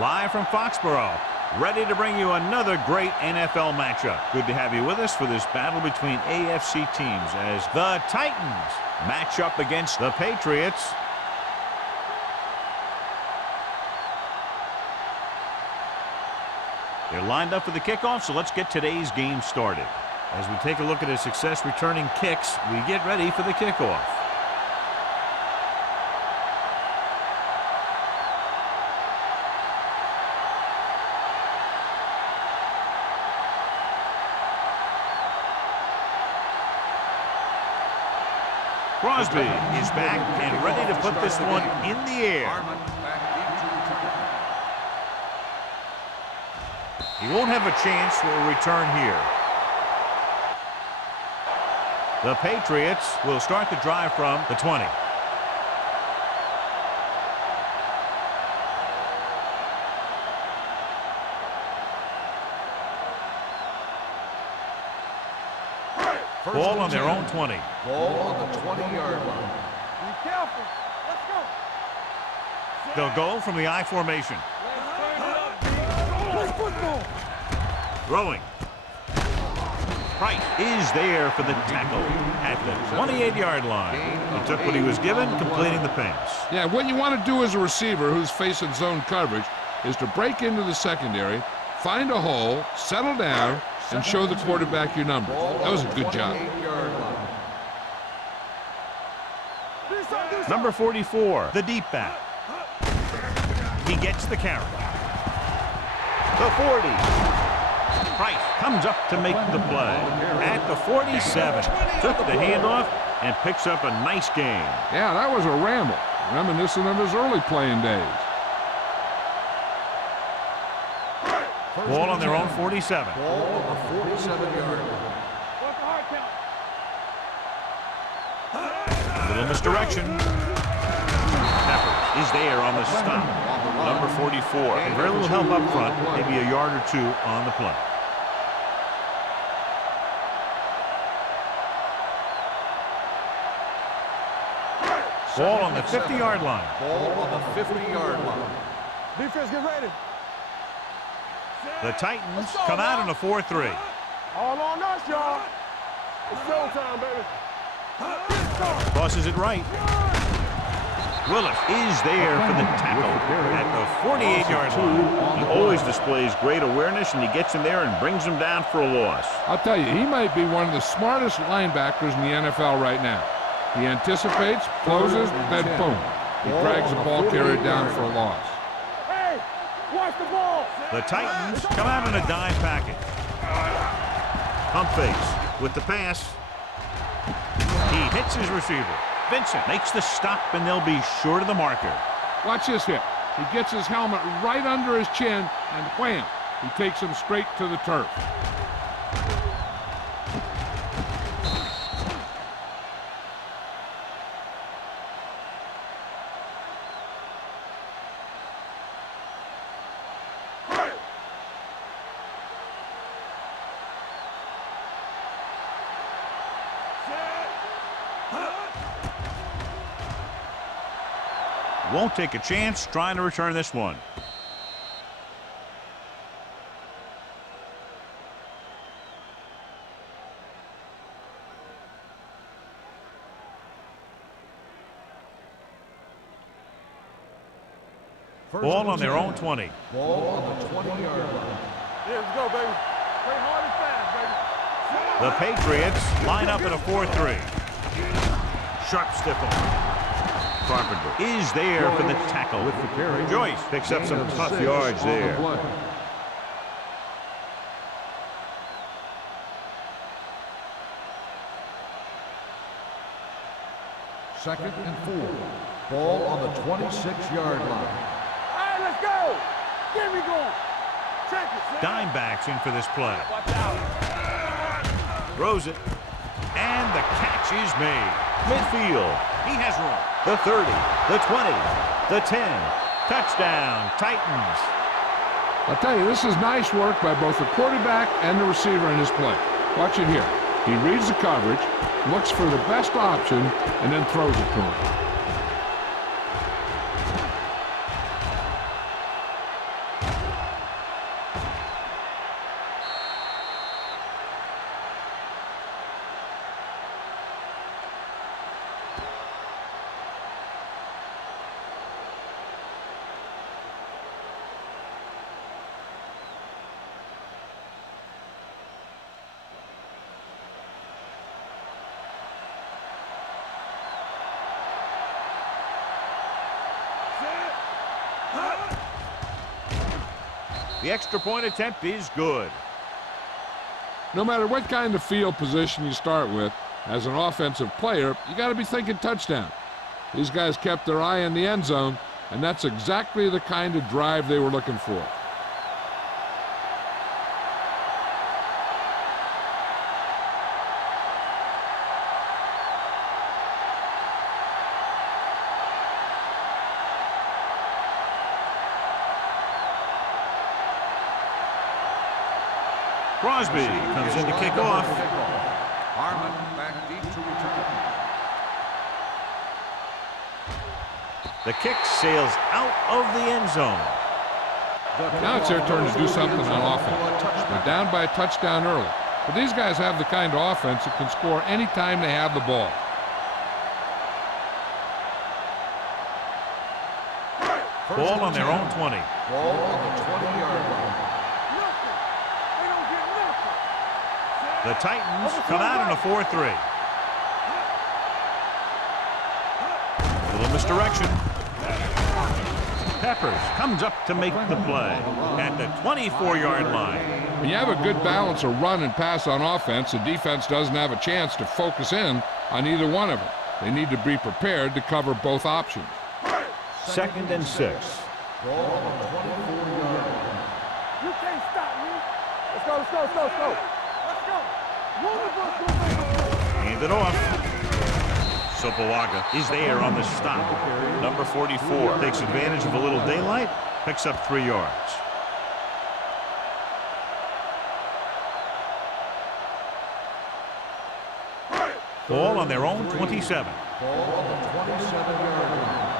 Live from Foxborough, ready to bring you another great NFL matchup. Good to have you with us for this battle between AFC teams as the Titans match up against the Patriots. They're lined up for the kickoff, so let's get today's game started. As we take a look at his success returning kicks, we get ready for the kickoff. Crosby is back and ready to put this one in the air. He won't have a chance for a return here. The Patriots will start the drive from the 20. Ball on their own 20. Ball on the 20-yard line. Be careful. Let's go. They'll go from the I formation. Play football. Throwing. Price is there for the tackle at the 28-yard line. He took what he was given, completing the pass. Yeah, what you want to do as a receiver who's facing zone coverage is to break into the secondary, find a hole, settle down, and show the quarterback your numbers. That was a good job. Number 44, the deep back. He gets the carry. The 40. Price comes up to make the play. At the 47, took the handoff and picks up a nice gain. Yeah, that was a ramble, reminiscent of his early playing days. Ball on their own 47. Ball on the 47-yard line. Little misdirection. Peppers is there on the stop. Number 44. And very little help up front, maybe a yard or two on the play. Ball on the 50-yard line. Ball on the 50-yard line. Defense, get ready. The Titans come out in a 4-3. All on us, y'all. It's showtime, baby. Crosses it right. Willis is there for the tackle at the 48-yard line. He always displays great awareness, and he gets in there and brings him down for a loss. I'll tell you, he might be one of the smartest linebackers in the NFL right now. He anticipates, closes, then boom. He drags the ball carrier down for a loss. Hey, watch the ball. The Titans come out in a dime package. Pump fakes with the pass. He hits his receiver. Vincent makes the stop, and they'll be short of the marker. Watch this hit. He gets his helmet right under his chin, and wham, he takes him straight to the turf. Won't take a chance trying to return this one. Ball on their own 20. Ball on the 20-yard line. Yeah, let's go, baby. Play hard and fast, baby. The Patriots line up in a 4-3. Sharp stiff arm. Carpenter is there for the tackle. With the carry. Joyce picks up some tough yards there. Second and 4. Ball on the 26-yard line. All right, let's go. Get me going. Check it. Dime backs in for this play. Watch out. Throws it. And the catch is made. Midfield. He has room. The 30, the 20, the 10. Touchdown, Titans. I'll tell you, this is nice work by both the quarterback and the receiver in his play. Watch it here. He reads the coverage, looks for the best option, and then throws it to him. The extra point attempt is good. No matter what kind of field position you start with, as an offensive player, you got to be thinking touchdown. These guys kept their eye on the end zone, and that's exactly the kind of drive they were looking for. Crosby comes in to kick off. Harmon back deep to return. The kick sails out of the end zone. Now it's their turn to do something on offense. They're down by a touchdown early. But these guys have the kind of offense that can score anytime they have the ball. Ball on their own 20. Ball on the 20-yard line. The Titans come out in a 4-3. Little misdirection. Peppers comes up to make the play at the 24-yard line. When you have a good balance of run and pass on offense, the defense doesn't have a chance to focus in on either one of them. They need to be prepared to cover both options. 2nd and 6. Ball on the 24-yard line. You can't stop me. Let's go, let's go, let's go, let's go. Let's go. Hand it off. Sopoaga is there on the stop. Number 44 takes advantage of a little daylight, picks up 3 yards. Ball on their own 27. Ball on the 27-yard line.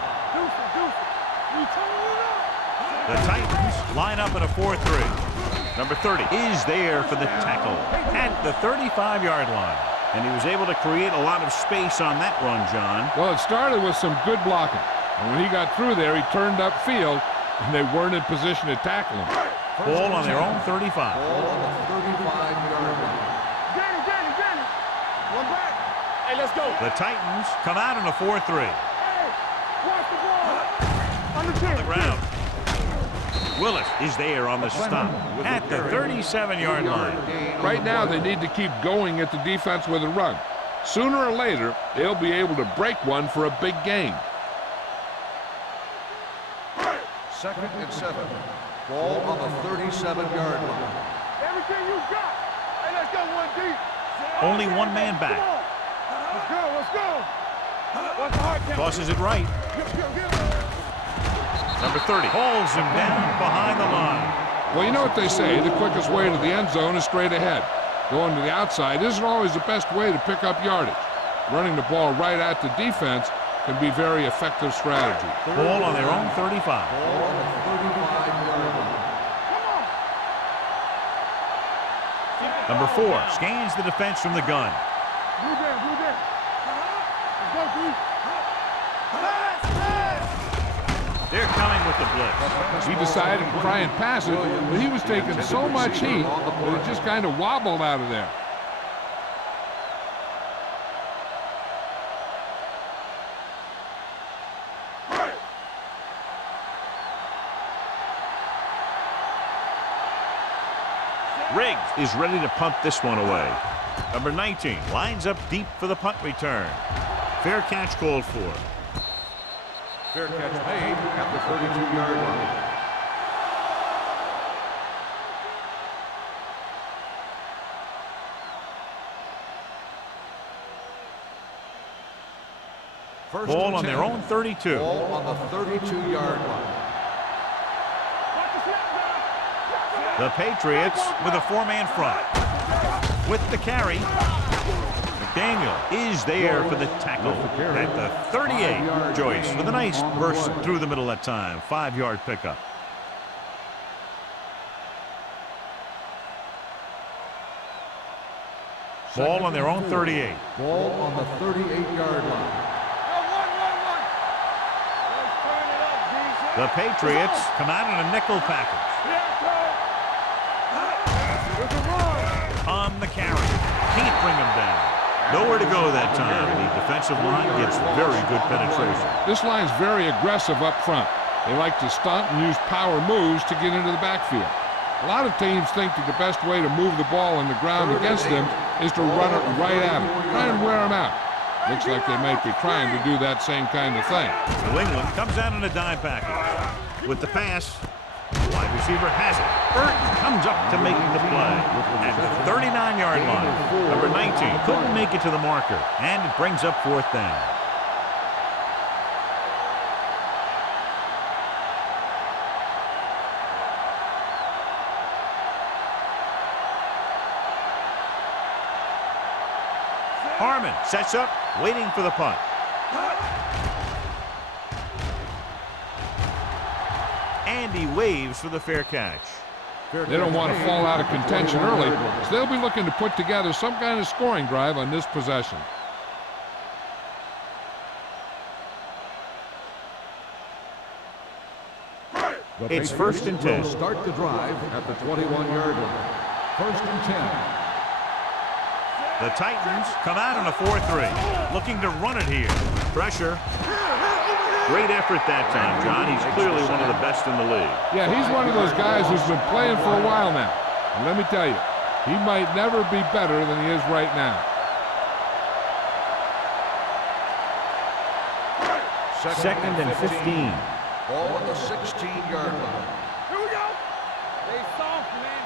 The Titans line up in a 4-3. Number 30 is there for the tackle at the 35-yard line. And he was able to create a lot of space on that run, John. Well, it started with some good blocking. And when he got through there, he turned upfield, and they weren't in position to tackle him. Ball on their own 35. Ball on the 35-yard line. Danny. One back. Hey, let's go. The Titans come out in a 4-3. Hey, watch the ball. On the Ground. Willis is there on the stop at the 37-yard line. Right now, they need to keep going at the defense with a run. Sooner or later, they'll be able to break one for a big gain. 2nd and 7. Ball on the 37-yard line. Everything you got. Hey, let's go one deep. Only one man back. Let's go. What's the hard count? Tosses it right. Number 30 hauls him down behind the line. Well, you know what they say, the quickest way to the end zone is straight ahead. Going to the outside isn't always the best way to pick up yardage. Running the ball right at the defense can be very effective strategy. Ball on their own 35. Ball on the 35-yard line. Number 4 scans the defense from the gun. Blue down. Let's go, Blue. They're coming with the blitz. He decided to try and pass it, but he was taking so much heat that it just kind of wobbled out of there. Riggs is ready to punt this one away. Number 19 lines up deep for the punt return. Fair catch called for. Fair catch made at the 32-yard line. Ball on their own 32. Ball on the 32-yard line. The Patriots with a 4-man front. With the carry, McDaniel is there for the tackle at the 38. Joyce with a nice burst through the middle that time. 5-yard pickup. Ball on their own 38. Ball on the 38-yard line. The Patriots come out in a nickel package. On the carry. Can't bring him down. Nowhere to go that time. The defensive line gets very good penetration. This line's very aggressive up front. They like to stunt and use power moves to get into the backfield. A lot of teams think that the best way to move the ball on the ground against them is to run it right at them, try and wear them out. Looks like they might be trying to do that same kind of thing. New England comes out in a dime package. With the pass, wide receiver has it. Burton comes up to make the play at the 39-yard line. Number 19 couldn't make it to the marker, and it brings up 4th down. Harmon sets up, waiting for the punt. And he waves for the fair catch. They don't want to fall out of contention early, so they'll be looking to put together some kind of scoring drive on this possession. It's 1st and 10. Start the drive at the 21-yard line. 1st and 10. The Titans come out on a 4-3, looking to run it here. Pressure. Great effort that time, John. He's clearly one of the best in the league. Yeah, he's one of those guys who's been playing for a while now. And let me tell you, he might never be better than he is right now. 2nd and 15. Ball on the 16-yard line. Here we go. They soft, man.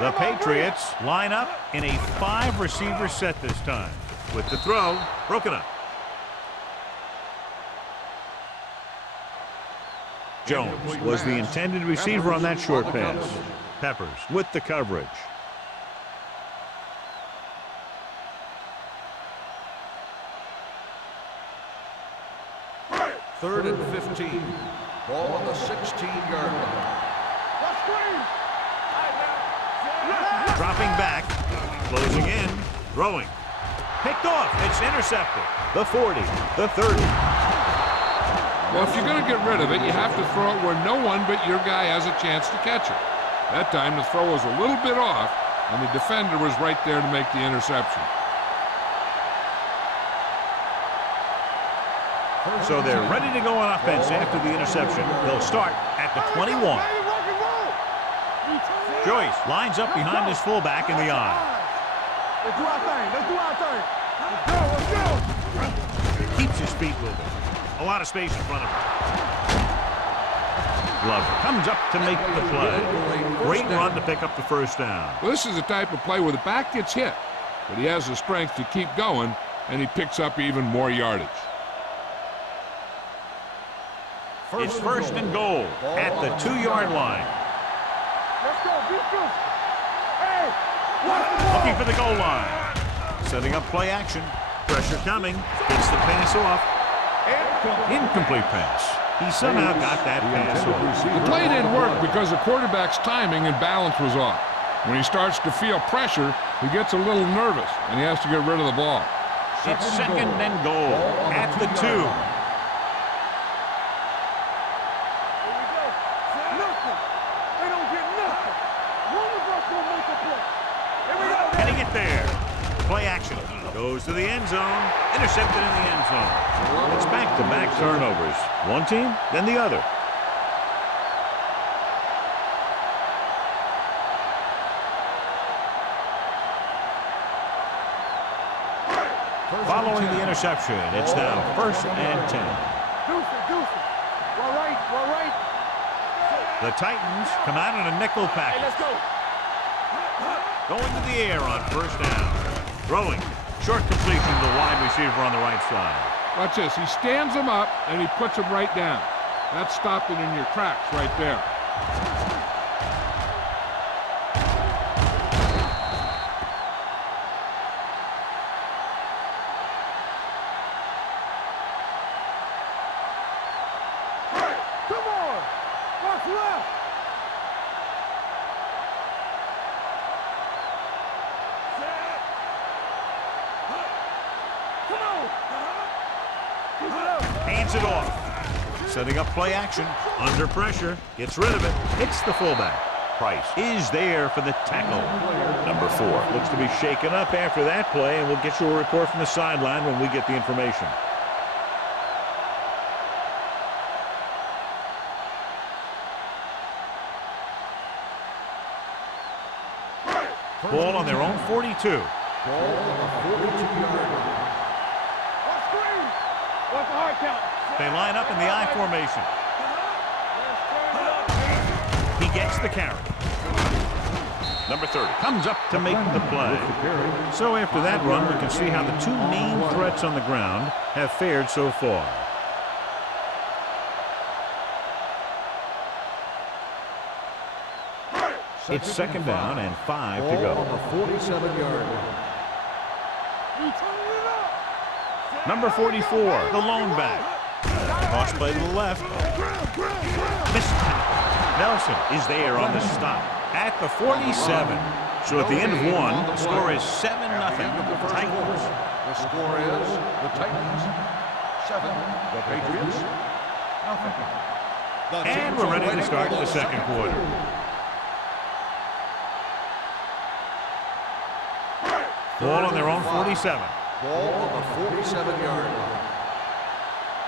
The Patriots line up in a 5-receiver set this time. With the throw, broken up. Jones was the intended receiver on that short pass. Peppers with the coverage. Third and 15. Ball on the 16-yard line. Dropping back, closing in, throwing. Picked off, it's intercepted. The 40, the 30. Well, if you're going to get rid of it, you have to throw it where no one but your guy has a chance to catch it. That time the throw was a little bit off, and the defender was right there to make the interception. So they're ready to go on offense after the interception. They'll start at the 21. Joyce lines up behind his fullback in the eye. Let's do our thing. Let's do our thing. Let's go. Let's go. Keeps his feet moving. A lot of space in front of him. Glover comes up to make the play. Great run to pick up the 1st down. Well, this is the type of play where the back gets hit, but he has the strength to keep going, and he picks up even more yardage. It's 1st and goal at the 2-yard line. Let's go. Be good. Hey. Looking for the goal line. Setting up play action. Pressure coming. Gets the pass off. Incomplete pass. He somehow got that pass off. The play didn't work because the quarterback's timing and balance was off. When he starts to feel pressure, he gets a little nervous, and he has to get rid of the ball. It's 2nd and goal at the 2. There. Play action. Goes to the end zone. Intercepted in the end zone. It's back-to-back turnovers. One team, then the other. Following the interception, it's now 1st and 10. We're right. The Titans come out in a nickel package. Hey, let's go. Going to the air on 1st down. Throwing. Short completion to the wide receiver on the right side. Watch this. He stands him up, and he puts him right down. That's stopping in your tracks right there. Come on. What's left? Hands it off. Setting up play action. Under pressure. Gets rid of it. Hits the fullback. Price is there for the tackle. Number 4 looks to be shaken up after that play, and we'll get you a report from the sideline when we get the information. Ball on their own 42. Ball on the 42-yard line. On screen. What's the hard count? They line up in the I formation. He gets the carry. Number 30 comes up to make the play. So after that run, we can see how the two main threats on the ground have fared so far. It's second down and 5 to go. Ball on the 47-yard line. Number 44, the lone back. Cross play to the left. Missed tackle. Nelson is there on the stop at the 47. So at the end of one, the score is 7-0. Titans. The score is the Titans 7, the Patriots nothing. And we're ready to start the second quarter. Ball on their own 47. Ball on the 47-yard line.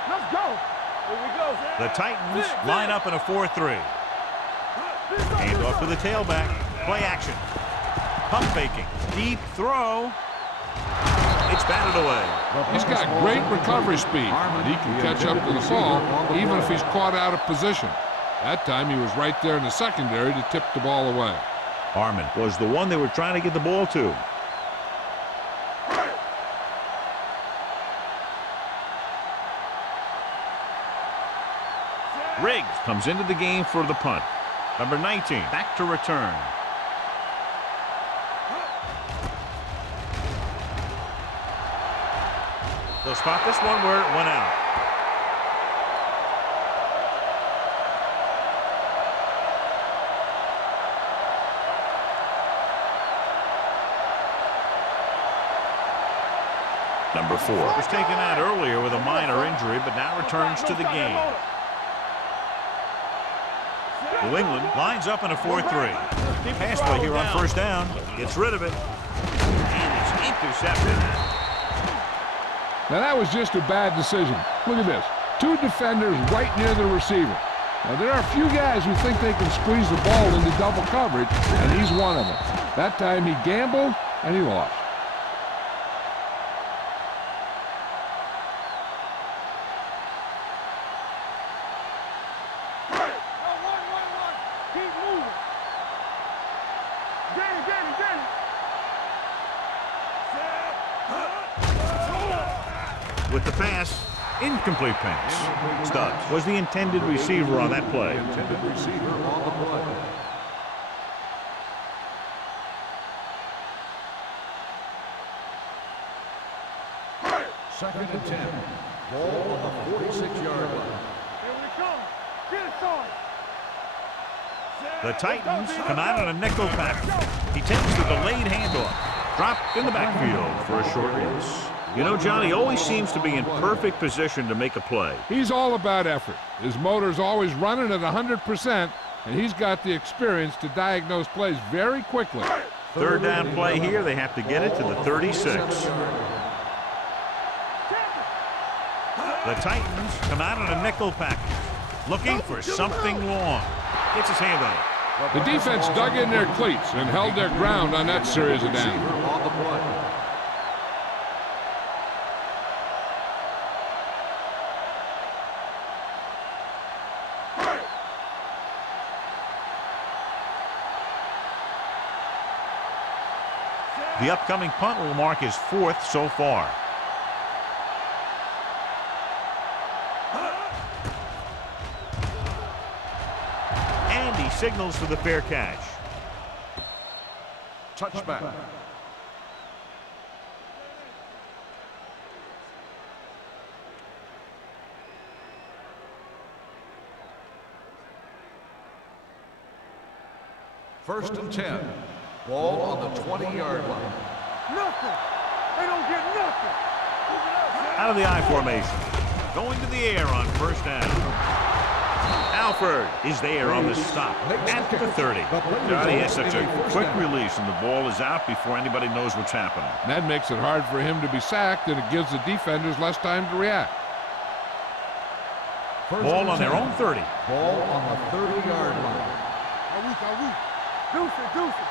Let's go. Here we go. The Titans line up in a 4-3. Hand off to the tailback. Play action. Pump faking. Deep throw. It's batted away. He's got great recovery speed, and he can catch up to the ball even if he's caught out of position. That time he was right there in the secondary to tip the ball away. Harmon was the one they were trying to get the ball to. Riggs comes into the game for the punt. Number 19 back to return. They'll spot this one where it went out. Number 4 was taken out earlier with a minor injury, but now returns to the game. New England lines up in a 4-3. Pass play here on first down. Gets rid of it. And it's intercepted. Now that was just a bad decision. Look at this. Two defenders right near the receiver. Now there are a few guys who think they can squeeze the ball into double coverage, and he's one of them. That time he gambled, and he lost. With the pass, incomplete pass. Stubbs was the intended receiver on that play. Intended receiver on the play. Second and 10. Ball on the 46-yard line. Here we come. Get it started. The Titans come out on a nickel package. He takes the delayed handoff. Dropped in the backfield for a short loss. You know, John, he always seems to be in perfect position to make a play. He's all about effort. His motor's always running at 100%, and he's got the experience to diagnose plays very quickly. Third down play here. They have to get it to the 36. The Titans come out on a nickel package, looking for something long. Gets his hand on it. The defense dug in their cleats and held their ground on that series of downs. On the play. The upcoming punt will mark his 4th so far. And he signals for the fair catch. Touchback. First and 10. Ball on the 20-yard line. Nothing. They don't get nothing. Out of the I formation. Going to the air on first down. Alford is there on the stop at the 30. Johnny has such a quick release, and the ball is out before anybody knows what's happening. That makes it hard for him to be sacked, and it gives the defenders less time to react. Ball on their own 30. Ball on the 30-yard line. Deuce it, deuce it.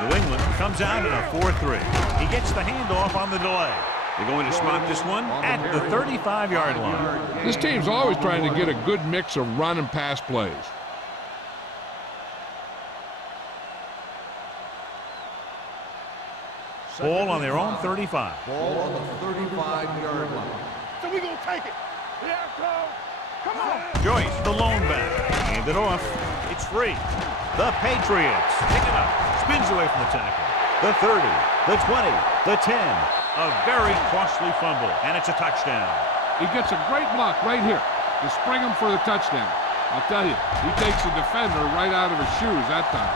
New England comes out in a 4-3. He gets the handoff on the delay. They're going to spot this one at the 35-yard line. This team's always trying to get a good mix of run and pass plays. Ball on their own 35. Ball on the 35-yard line. So we gonna take it. Yeah, come on. Joyce, the lone back. Hand it off. It's free. The Patriots pick it up. Spins away from the tackle. The 30, the 20, the 10. A very costly fumble, and it's a touchdown. He gets a great block right here to spring him for the touchdown. I'll tell you, he takes the defender right out of his shoes that time.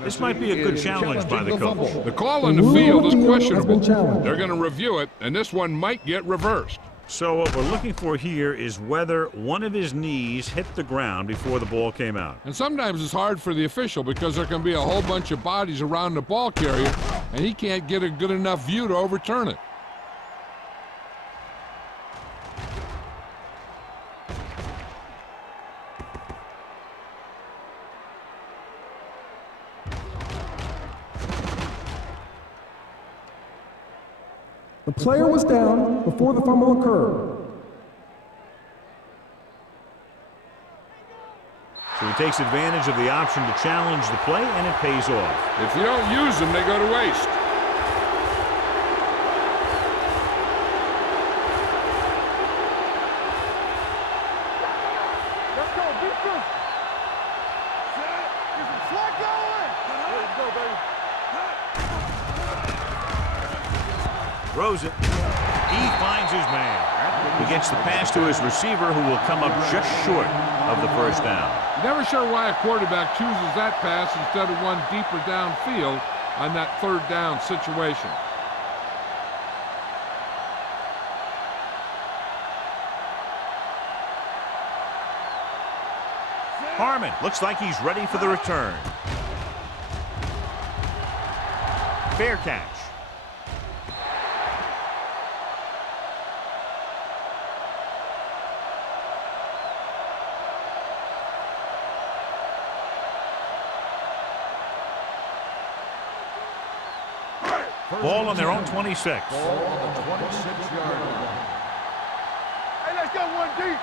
This might be a good challenge by the coach. The call on the field is questionable. They're going to review it, and this one might get reversed. So what we're looking for here is whether one of his knees hit the ground before the ball came out. And sometimes it's hard for the official because there can be a whole bunch of bodies around the ball carrier, and he can't get a good enough view to overturn it. The player was down before the fumble occurred. So he takes advantage of the option to challenge the play, and it pays off. If you don't use them, they go to waste. Let's go, defense. Set. Get some slack going. Let's go, baby. Throws it. He finds his man. He gets the pass to his receiver, who will come up just short of the first down. Never sure why a quarterback chooses that pass instead of one deeper downfield on that third down situation. Harmon looks like he's ready for the return. Fair catch. Ball on their own 26. Ball on the 26-yard line. Hey, let's go one deep.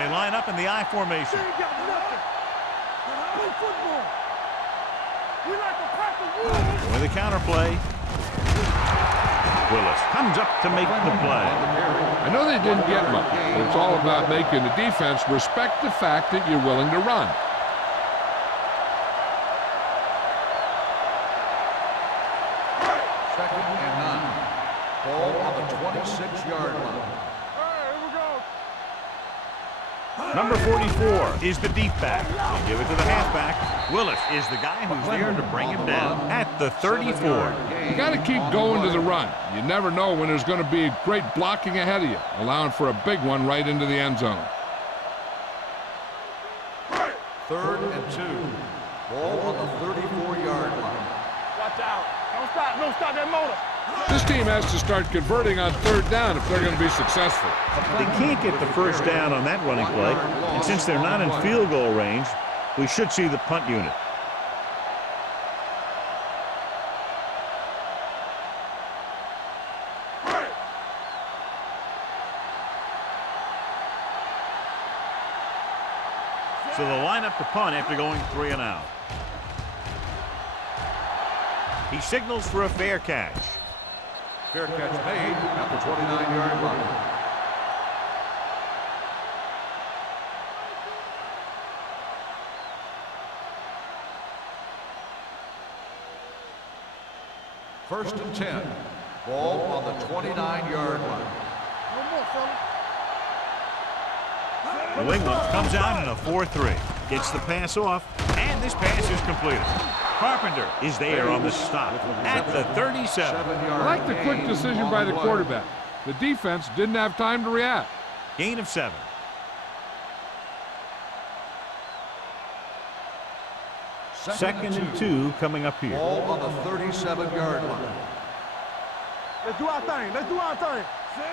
They line up in the I formation. They ain't got nothing. Play football. We like to pack the wood. With a counterplay. Willis comes up to make the play. I know they didn't get much, but it's all about making the defense respect the fact that you're willing to run. Second and 9. Ball on the 26-yard line. All right, here we go. Number 44 is the deep back. They give it to the halfback. Willis is the guy who's there to bring him down at the 34. You got to keep going to the run. You never know when there's going to be great blocking ahead of you, allowing for a big one right into the end zone. Third and 2. Ball on the 34-yard line. Watch out. Don't stop that motor. This team has to start converting on third down if they're going to be successful. They can't get the first down on that running play, and since they're not in field goal range, we should see the punt unit. So they'll line up to punt after going 3 and out. He signals for a fair catch. Fair catch made at the 29-yard line. First and 10. Ball on the 29-yard line. One more, fella. New England comes out in a 4-3. Gets the pass off, and this pass is completed. Carpenter is there on the stop at the 37. I like the quick decision by the quarterback. The defense didn't have time to react. Gain of 7. Second and 2 coming up here. Ball on the 37-yard line. Let's do our thing. Let's do our thing.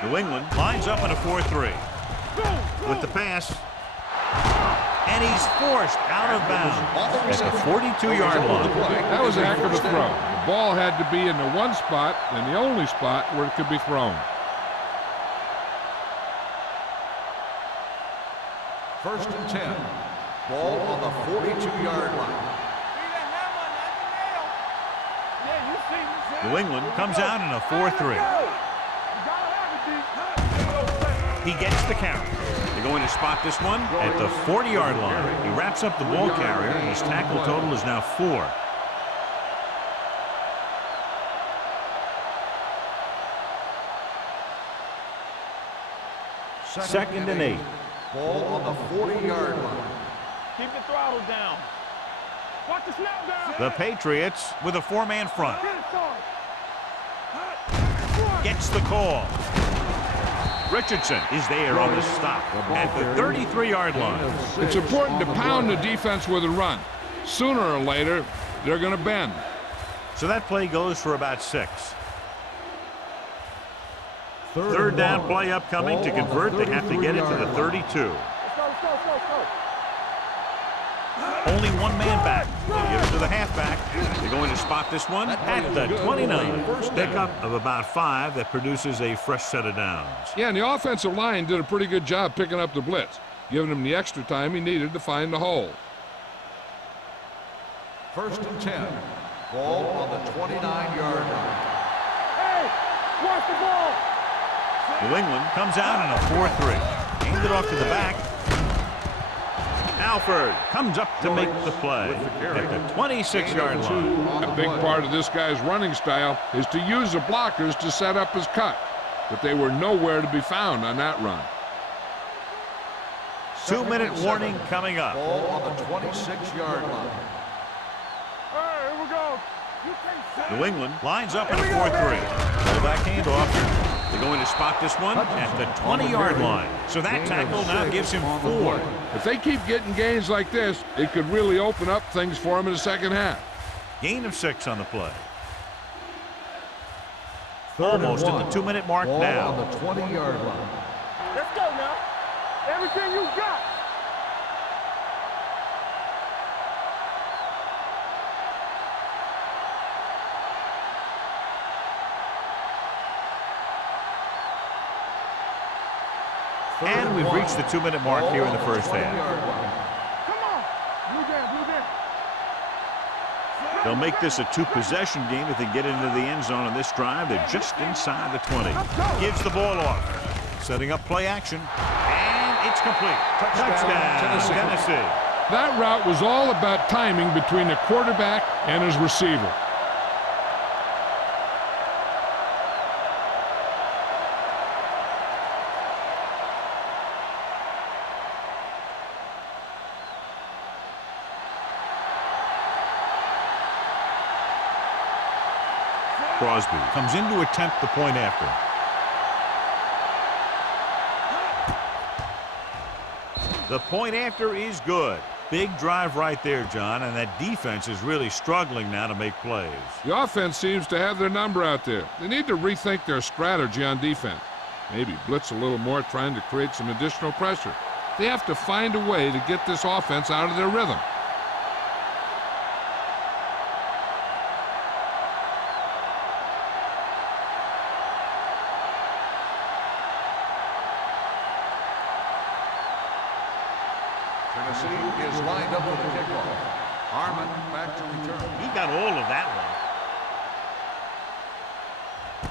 New England lines up in a 4-3. With the pass. And he's forced out of bounds at the 42-yard line. That was a heck of a throw. The ball had to be in the one spot and the only spot where it could be thrown. First and 10. Ball on the 42-yard line. New England comes out in a 4-3. He gets the carry. They're going to spot this one at the 40-yard line. He wraps up the ball carrier, and his tackle total is now 4. Second and 8. Ball on the 40-yard line. Keep the throttle down. Watch the snap down. The Patriots with a 4-man front. Gets the call. Richardson is there on the stop at the 33-yard line. It's important to pound the defense with a run. Sooner or later, they're going to bend. So that play goes for about 6. Third down play upcoming. To convert, they have to get it to the 32. Let's go. Only one man back. They give it to the halfback. They're going to spot this one at the 29. Pickup of about 5 that produces a fresh set of downs. Yeah, and the offensive line did a pretty good job picking up the blitz, giving him the extra time he needed to find the hole. First and 10. Ball on the 29-yard line. Hey, watch the ball. New England comes out in a 4-3. Hand it off to the back. Alford comes up to make the play at the 26-yard line. A big part of this guy's running style is to use the blockers to set up his cut, but they were nowhere to be found on that run. 2-minute warning coming up. Ball on the 26-yard line. Hey, here we go. You can't say. New England lines up in a 4-3. Fullback handoff. They're going to spot this one at the 20-yard line. So that tackle now gives him 4. If they keep getting gains like this, it could really open up things for them in the second half. Gain of 6 on the play. Almost at the 2-minute mark Ball now. on the 20-yard line. Let's go now. Everything you got. And we've reached the 2-minute mark here in the first half. Come on. Blue down. They'll make this a 2-possession game if they get into the end zone on this drive. They're just inside the 20. Gives the ball off. Setting up play action. And it's complete. Touchdown, Tennessee. That route was all about timing between the quarterback and his receiver. Crosby comes in to attempt the point after. The point after is good. Big drive right there, John, and that defense is really struggling now to make plays. The offense seems to have their number out there. They need to rethink their strategy on defense. Maybe blitz a little more, trying to create some additional pressure. They have to find a way to get this offense out of their rhythm. Tennessee is lined up for the kickoff. Harmon back to return. He got all of that one.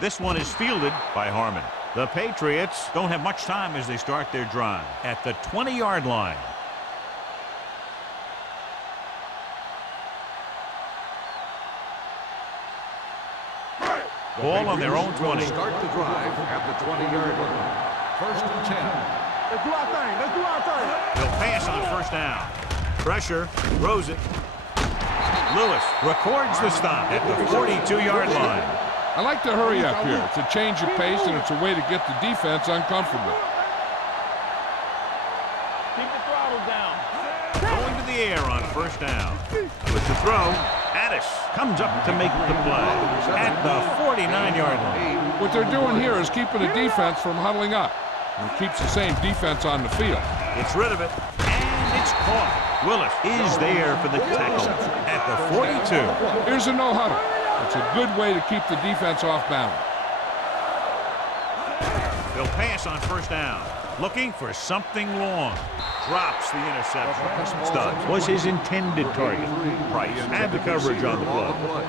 This one is fielded by Harmon. The Patriots don't have much time as they start their drive at the 20-yard line. Ball on their own 20. Start the drive at the 20-yard line. First and 10. Let's do our thing. They'll pass on first down. Pressure. Throws it. Lewis records the stop at the 42-yard line. I like to hurry up here. It's a change of pace, and it's a way to get the defense uncomfortable. Keep the throttle down. Going to the air on first down. With the throw, Addis comes up to make the play at the 49-yard line. What they're doing here is keeping the defense from huddling up. And it keeps the same defense on the field. Gets rid of it, and it's caught. Willis is there for the tackle at the 42. Here's a no-huddle. It's a good way to keep the defense off balance. They'll pass on first down. Looking for something long. Drops the interception. Stubbs was his intended target. Price had the coverage on the play.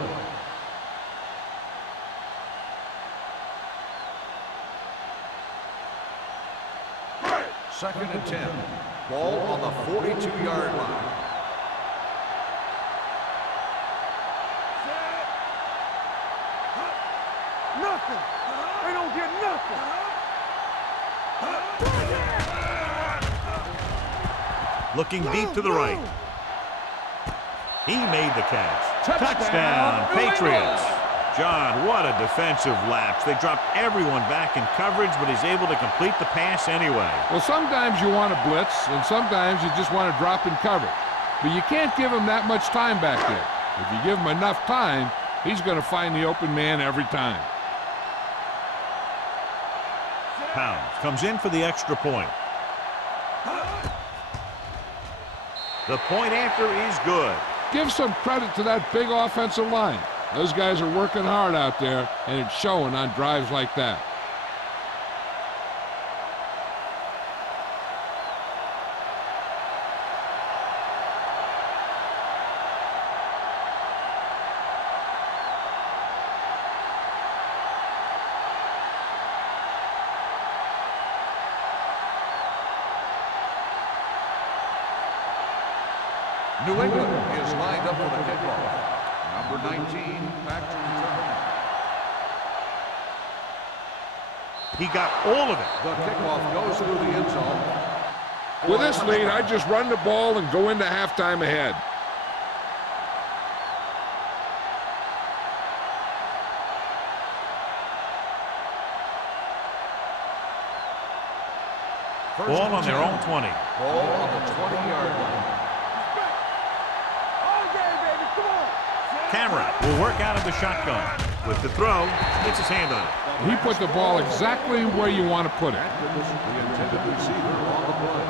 Second and 10. Ball on the 42-yard line. Nothing. They don't get nothing. Looking deep to the right. He made the catch. Touchdown, Patriots. John, what a defensive lapse. They dropped everyone back in coverage, but he's able to complete the pass anyway. Well, sometimes you want to blitz, and sometimes you just want to drop in coverage. But you can't give him that much time back there. If you give him enough time, he's going to find the open man every time. Pounds comes in for the extra point. The point after is good. Give some credit to that big offensive line. Those guys are working hard out there, and it's showing on drives like that. New England is lined up for the kickoff. Number 19, back to return. He got all of it. The kickoff goes through the end zone. With this lead, I just run the ball and go into halftime ahead. Ball on their own 20. Ball on the 20-yard line. Cameron will work out of the shotgun. With the throw, gets his hand on it. He put the ball exactly where you want to put it. The intended receiver on the play.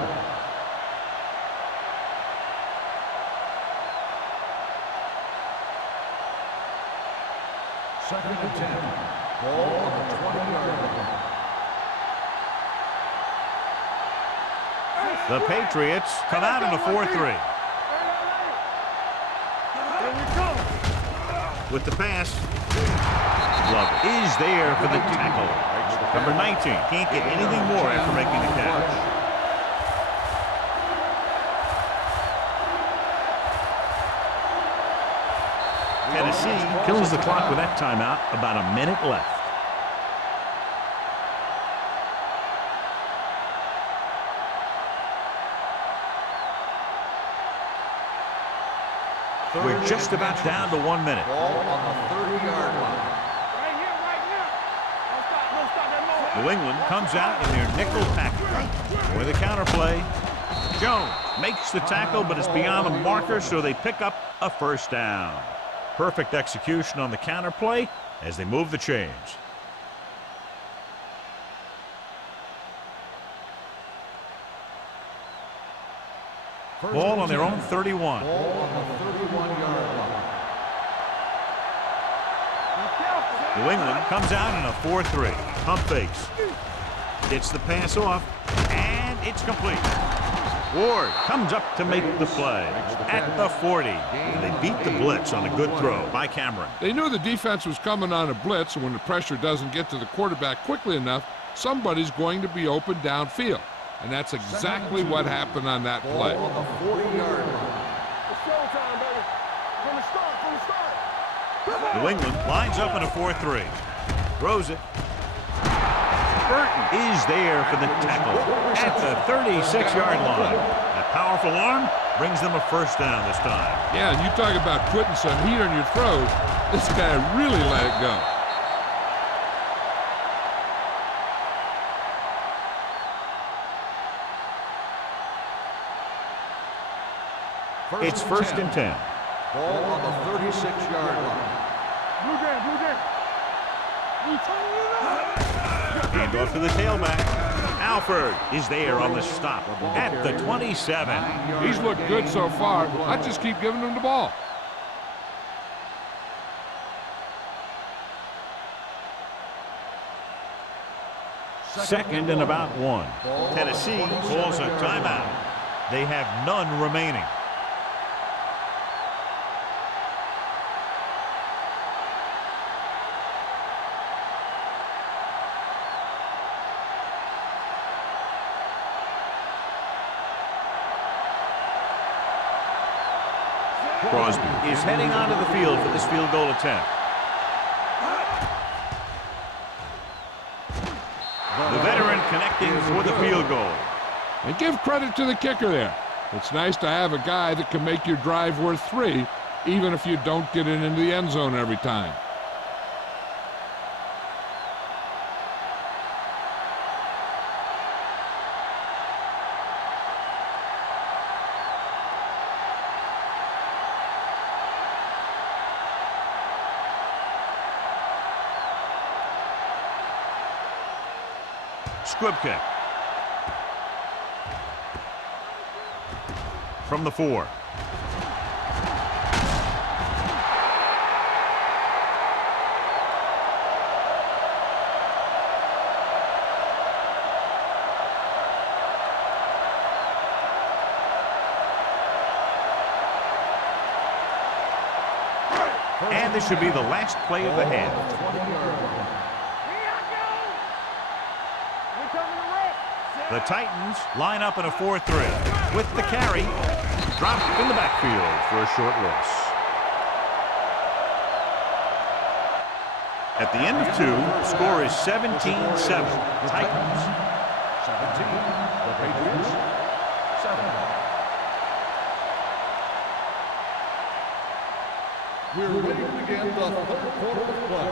Second and 10. Ball on the 20-yard line. The Patriots come out in a 4-3. With the pass, Glover is there for the tackle. Number 19 can't get anything more after making the catch. Tennessee kills the clock with that timeout. About a minute left. We're just about down to 1 minute. Ball on the 30-yard line. Right here, right now. Don't stop that motion. New England comes out in their nickel package. With a counterplay, Jones makes the tackle, but it's beyond the marker, so they pick up a first down. Perfect execution on the counterplay as they move the chains. Ball on their own 31. Ball on the 31-yard line. New England comes out in a 4-3. Pump fakes. Gets the pass off, and it's complete. Ward comes up to make the play at the 40. And they beat the blitz on a good throw by Cameron. They knew the defense was coming on a blitz, and when the pressure doesn't get to the quarterback quickly enough, somebody's going to be open downfield. And that's exactly what happened on that play. Ball on the 40-yard line. It's showtime, baby. From the start. New England lines up in a 4-3. Throws it. Burton is there for the tackle at the 36-yard line. That powerful arm brings them a first down this time. Yeah, and you talk about putting some heat on your throws. This guy really let it go. It's first and 10. Ball on the 36-yard line. Blue game, blue game. We turning it up. Hand off to the tailback. Alford is there on the stop at the 27. He's looked good so far. I just keep giving him the ball. Second and about 1. Tennessee calls a timeout. They have none remaining. Crosby is heading onto the field for this field goal attempt. The veteran connecting for the field goal. And give credit to the kicker there. It's nice to have a guy that can make your drive worth 3, even if you don't get it into the end zone every time. Squib kick. From the 4. And this should be the last play of the half. The Titans line up in a 4-3 with the carry dropped in the backfield for a short loss. At the end of 2, the score is 17-7. Titans. 17. The Patriots. 7. We're ready to begin the third quarter of play.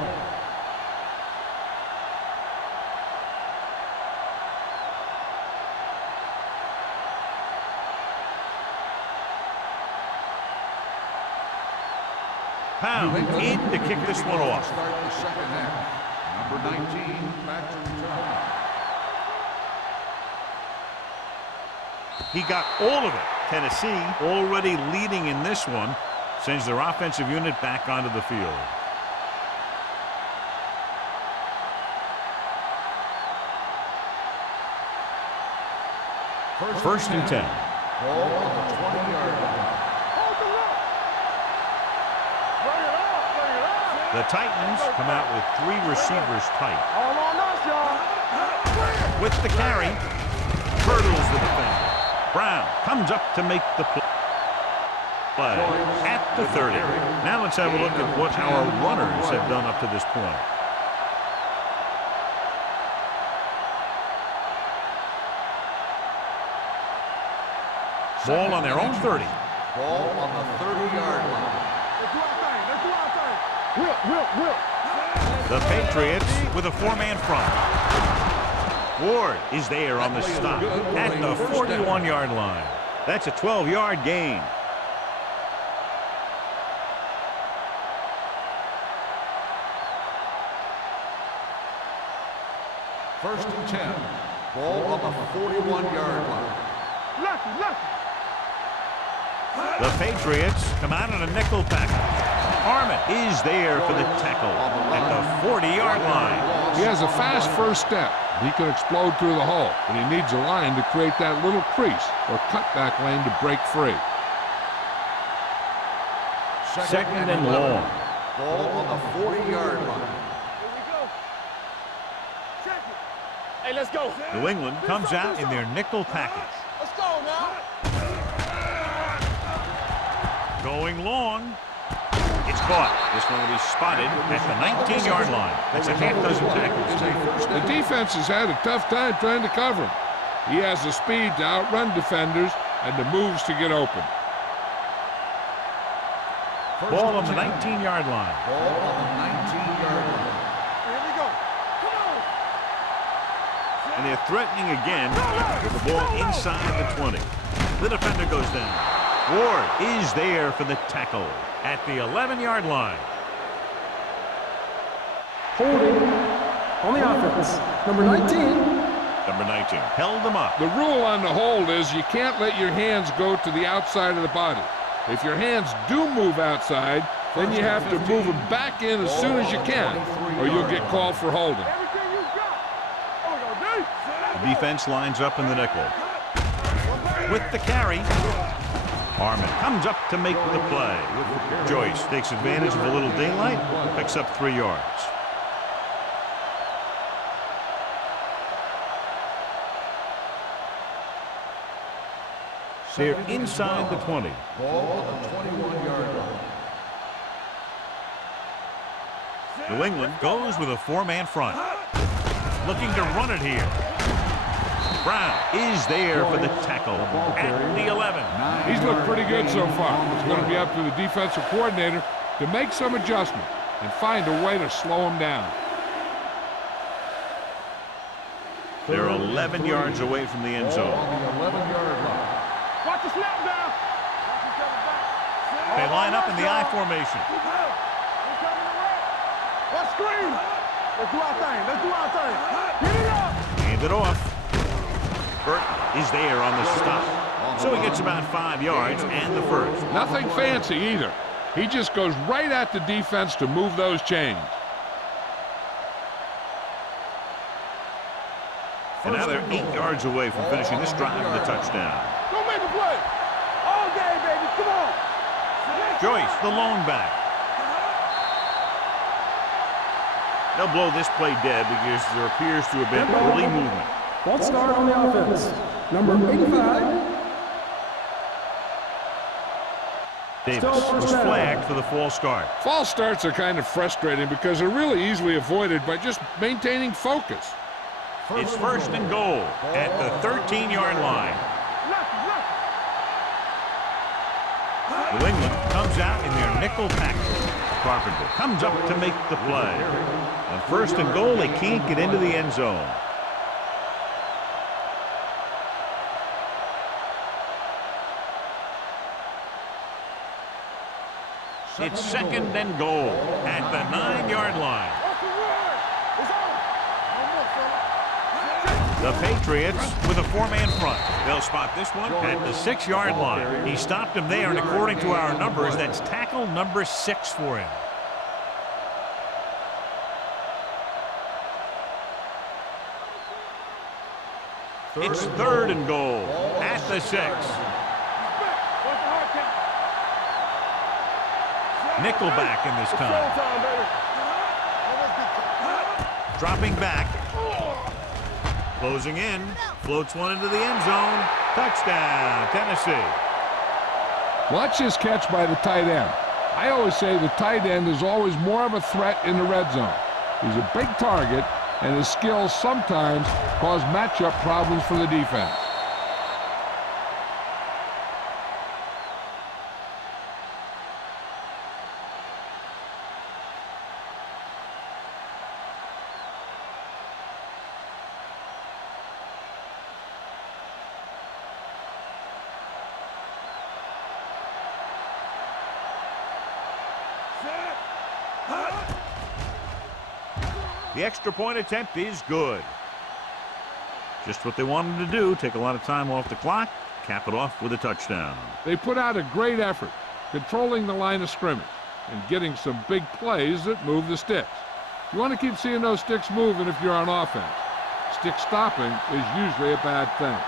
Pound in to kick this one off. Start the second half. Number 19, Patrick. He got all of it. Tennessee already leading in this one, sends their offensive unit back onto the field. First and 10. Ball on the 20-yard line. The Titans come out with 3 receivers tight. All on us, y'all. With the carry, hurdles the defender. Brown comes up to make the play at the 30. Now let's have a look at what our runners have done up to this point. Ball on their own 30. Ball on the 30-yard line. Let's do our thing. Let's do our thing. Whip. The Patriots with a 4-man front. Ward is there on the stop at the 41-yard line. That's a 12-yard gain. First and 10. Ball on the 41-yard line. Lucky. The Patriots come out in a nickel package. Armit is there for the tackle at the 40-yard line. He has a fast first step. He can explode through the hole, but he needs a line to create that little crease or cutback lane to break free. Second and long. Ball on the 40-yard line. Here we go. Check it. Hey, let's go. New England comes out in their nickel package. Let's go now. Going long. It's caught. This one will be spotted at the 19-yard line. That's a half dozen tackles. The defense has had a tough time trying to cover him. He has the speed to outrun defenders and the moves to get open. Ball on the 19-yard line. Ball on the 19-yard line. Here we go. Come on. And they're threatening again with the ball inside the 20. The defender goes down. Ward is there for the tackle at the 11-yard line. Holding on the offense. Number 19. Number 19 held them up. The rule on the hold is you can't let your hands go to the outside of the body. If your hands do move outside, then you have to move them back in as soon as you can, or you'll get called for holding. Everything you got. Oh, go deep. The defense lines up in the nickel. With the carry, Harmon comes up to make the play. Joyce takes advantage of a little daylight, picks up 3 yards. They're inside the 20. Ball on the 21-yard line. New England goes with a 4-man front. Looking to run it here. Brown is there for the tackle at the 11. He's looked pretty good so far. It's going to be up to the defensive coordinator to make some adjustment and find a way to slow him down. They're 11 yards away from the end Ball zone. on the 11-yard line. Watch the snap down. They line up in the I formation. Let's screen. Let's do our thing. Let's do our thing. Get it up. Hand it off. Burt is there on the stop. So he gets about 5 yards and the first. Nothing fancy either. He just goes right at the defense to move those chains. And now they're 8 yards away from finishing this drive with a touchdown. Go make a play. All day, baby. Come on. Joyce, the lone back. They'll blow this play dead because there appears to have been early movement. False start on the offense. Number 85. Davis was flagged for the false start. False starts are kind of frustrating because they're really easily avoided by just maintaining focus. It's first and goal at the 13-yard line. New England comes out in their nickel package. Carpenter comes up to make the play. On first and goal, they can't get into the end zone. It's second and goal at the 9-yard line. The Patriots with a 4-man front. They'll spot this one at the 6-yard line. He stopped him there, and according to our numbers, that's tackle number 6 for him. It's third and goal at the 6. Nickelback in this time. Dropping back. Closing in. Floats one into the end zone. Touchdown, Tennessee. Watch this catch by the tight end. I always say the tight end is always more of a threat in the red zone. He's a big target, and his skills sometimes cause matchup problems for the defense. The extra point attempt is good. Just what they wanted to do, take a lot of time off the clock, cap it off with a touchdown. They put out a great effort, controlling the line of scrimmage and getting some big plays that move the sticks. You want to keep seeing those sticks moving if you're on offense. Stick stopping is usually a bad thing.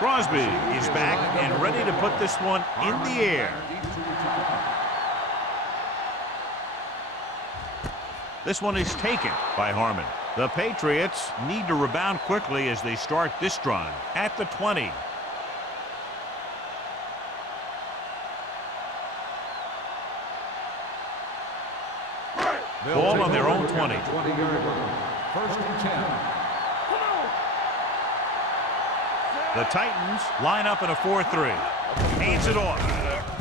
Crosby is back and ready to put this one in the air. This one is taken by Harmon. The Patriots need to rebound quickly as they start this drive at the 20. Ball on their own 20. 20-yard line. First and 10. The Titans line up in a 4-3. Hands it off.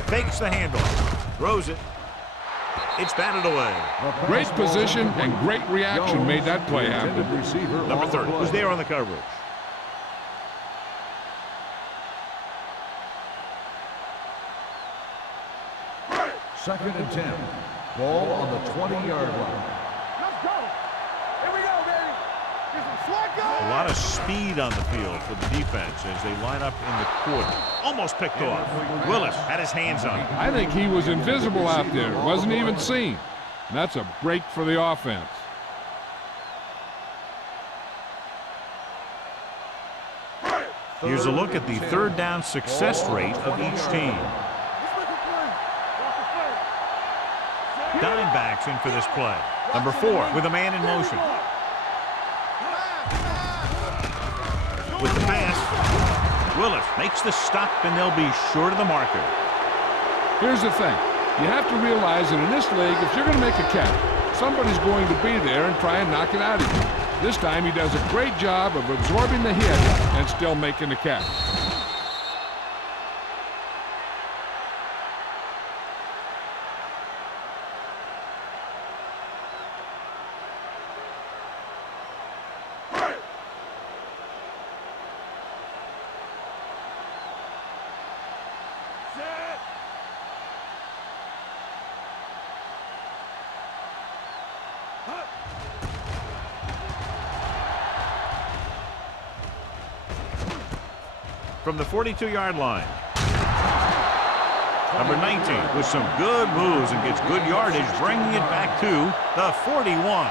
Fakes the handoff. Throws it. It's batted away. Great position and great reaction made that play happen. Number 30 was there on the coverage. Second and 10. Ball on the 20-yard line. Let's go. Here we go, baby. Get some swag go. A lot of speed on the field for the defense as they line up in the quarter. Almost picked off. Willis had his hands on it. I think he was invisible out there. Wasn't even seen. And that's a break for the offense. Here's a look at the third down success rate of each team. Let's make a play. Walk the play. Dimebacks in for this play. Number 4 with a man in motion. With the pass, Willis makes the stop, and they'll be short of the marker. Here's the thing. You have to realize that in this league, if you're going to make a catch, somebody's going to be there and try and knock it out of you. This time he does a great job of absorbing the hit and still making the catch. From the 42-yard line. Number 19 with some good moves and gets good yardage, bringing it back to the 41.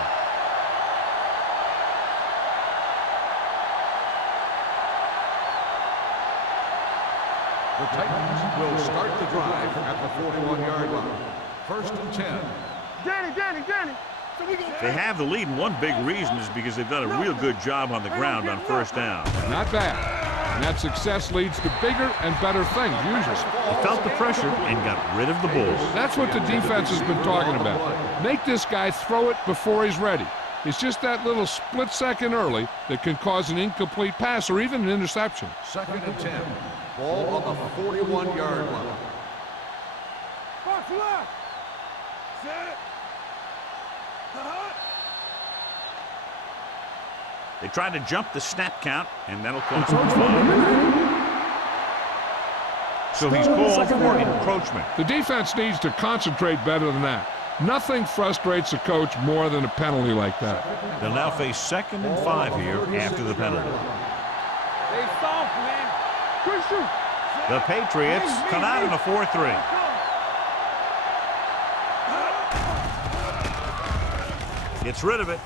The Titans will start the drive at the 41-yard line. First and 10. Danny. So we gonna They have the lead, and one big reason is because they've done a real good job on the ground on first down. Not bad. And that success leads to bigger and better things, usually. They felt the pressure and got rid of the bulls. That's what the defense has been talking about. Make this guy throw it before he's ready. It's just that little split second early that can cause an incomplete pass or even an interception. Second and 10. Ball on the 41-yard line. box left. Set. They tried to jump the snap count, and that'll cost them 12. So he's called for encroachment. The defense needs to concentrate better than that. Nothing frustrates a coach more than a penalty like that. They'll now face 2nd and 5 here after the penalty. Stay soft, man. Quick shoot. The Patriots come out in a 4-3. Gets rid of it.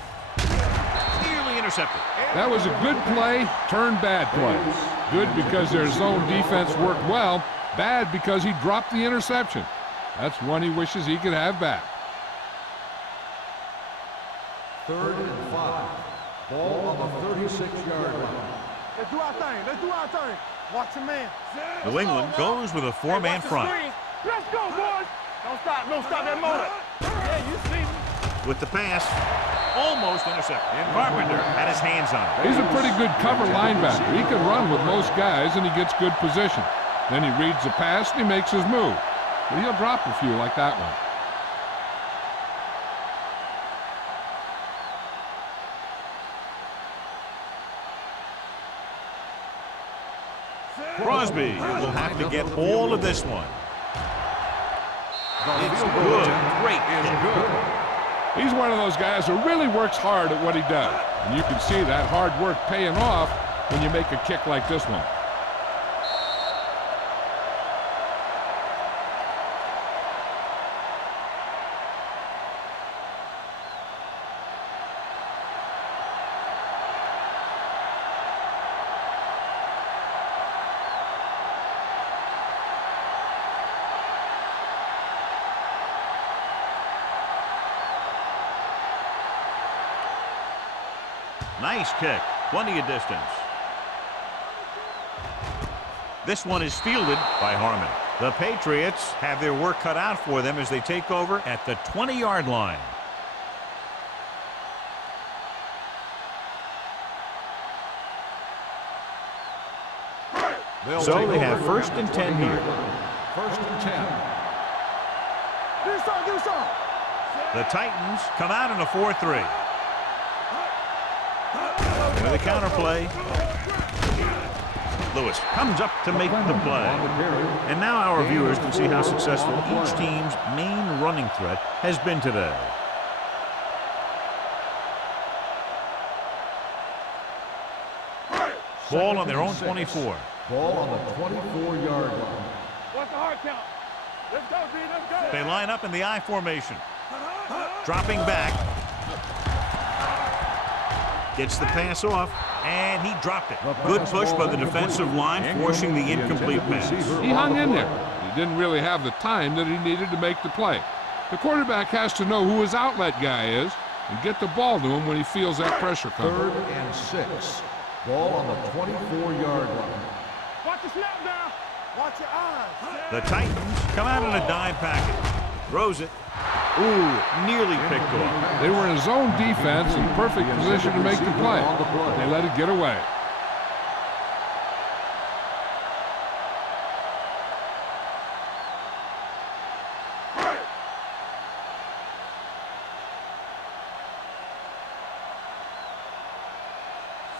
Nearly intercepted. That was a good play, turned bad play. Good because their zone defense worked well. Bad because he dropped the interception. That's one he wishes he could have back. Third and 5. Ball on the 36-yard line. Let's do our thing. Watch your man. New England goes with a 4-man front. Let's go, boys. Don't stop that motor. Yeah, you see me. With the pass, almost intercepted. Carpenter had his hands on it. He's a pretty good cover linebacker. He can run with most guys, and he gets good position. Then he reads the pass, and he makes his move. But he'll drop a few like that one. Crosby will have to get all of this one. It's good. Great. He's one of those guys who really works hard at what he does. And you can see that hard work paying off when you make a kick like this one. Nice kick. Plenty of distance. This one is fielded by Harmon. The Patriots have their work cut out for them as they take over at the 20-yard line. So they have 1st and 10 here. 1st and 10. Give us some. The Titans come out in a 4-3. With a counterplay. Lewis comes up to make the play. And now our viewers can see how successful each team's main running threat has been today. Ball on their own 24. Ball on the 24-yard line. What's the hard count? Let's go, B. Let's go. They line up in the I formation. Dropping back. Gets the pass off, and he dropped it. Good push by the defensive line, forcing the incomplete pass. He hung in there. He didn't really have the time that he needed to make the play. The quarterback has to know who his outlet guy is and get the ball to him when he feels that pressure coming. 3rd and 6. Ball on the 24-yard line. Watch the snap now. Watch your eyes. The Titans come out in a dime package. Throws it. Ooh, nearly picked off. They were in zone defense in perfect position to make the play. They let it get away.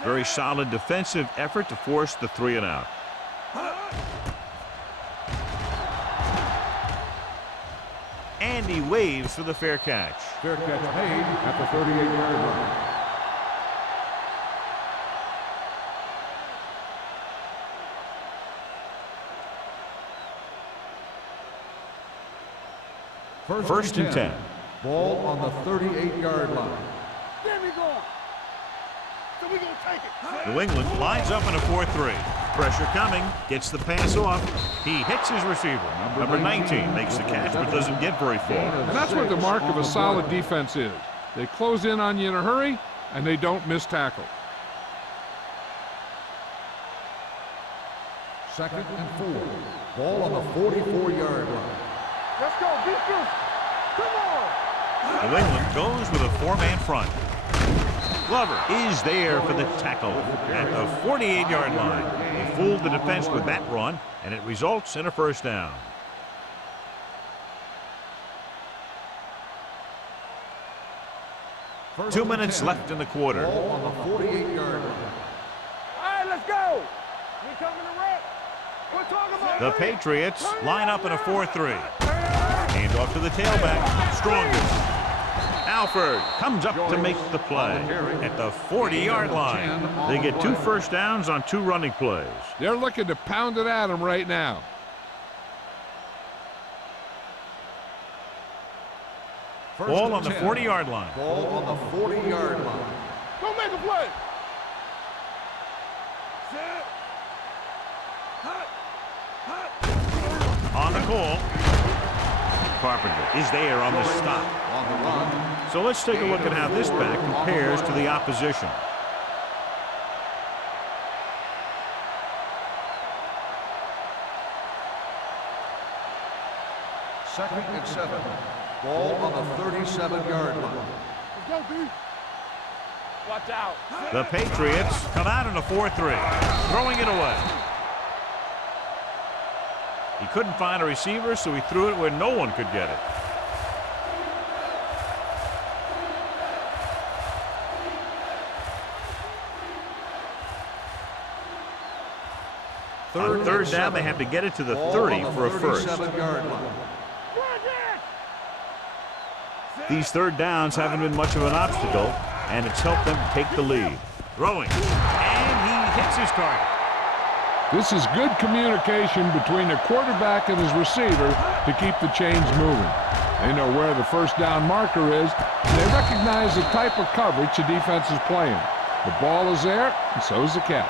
Very solid defensive effort to force the 3 and out. And he waves for the fair catch. Fair catch made at the 38-yard line. First and 10. Ball on the 38-yard line. There we go. So we're going to take it. New England lines up in a 4-3. Pressure coming. Gets the pass off. He hits his receiver. Number 19 makes the catch but doesn't get very far. And that's what the mark of a solid defense is. They close in on you in a hurry, and they don't miss tackle. 2nd and 4. Ball on the 44-yard line. Let's go. Be good. Come on. New England goes with a 4-man front. Glover is there for the tackle at the 48-yard line. He fooled the defense with that run, and it results in a 1st down. First 2 and minutes 10. left in the quarter. Ball on the 48-yard line. All right, let's go. We coming to wreck. We're talking about The Patriots line up in a 4-3. Hand off to the tailback. Strongest. Alford comes up to make the play at the 40-yard line. They get 2 first downs on 2 running plays. They're looking to pound it at him right now. Ball on the 40-yard line. Ball on the 40-yard line. Go make a play. Set. Hut. Hut. On the call. Carpenter is there on the stop. On the run. So let's take a look at how this back compares to the opposition. Second and 7. Ball on the 37-yard line. Let's go, B. Watch out. The Patriots come out in a 4-3, throwing it away. He couldn't find a receiver, so he threw it where no one could get it. On 3rd down, they have to get it to the 30 for a first. 37-yard line. These 3rd downs haven't been much of an obstacle, and it's helped them take the lead. Throwing, and he hits his target. This is good communication between the quarterback and his receiver to keep the chains moving. They know where the 1st down marker is, and they recognize the type of coverage the defense is playing. The ball is there, and so is the catch.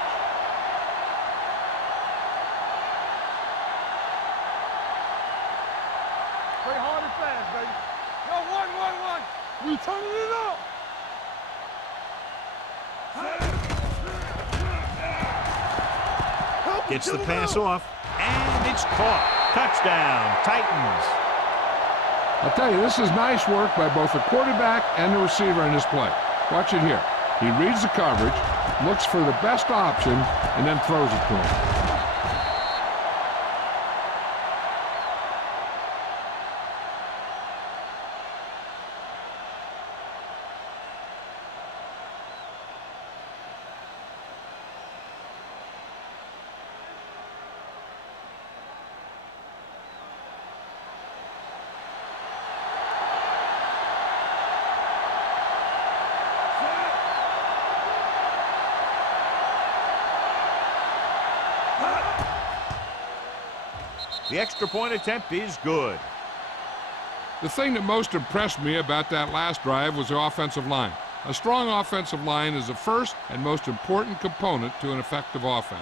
Play hard and fast, baby. Yo, 1-1-1. We turning it up. Gets the pass off, and it's caught. Touchdown, Titans. I'll tell you, this is nice work by both the quarterback and the receiver in this play. Watch it here. He reads the coverage, looks for the best option, and then throws it to him. The extra point attempt is good. The thing that most impressed me about that last drive was the offensive line. A strong offensive line is the first and most important component to an effective offense.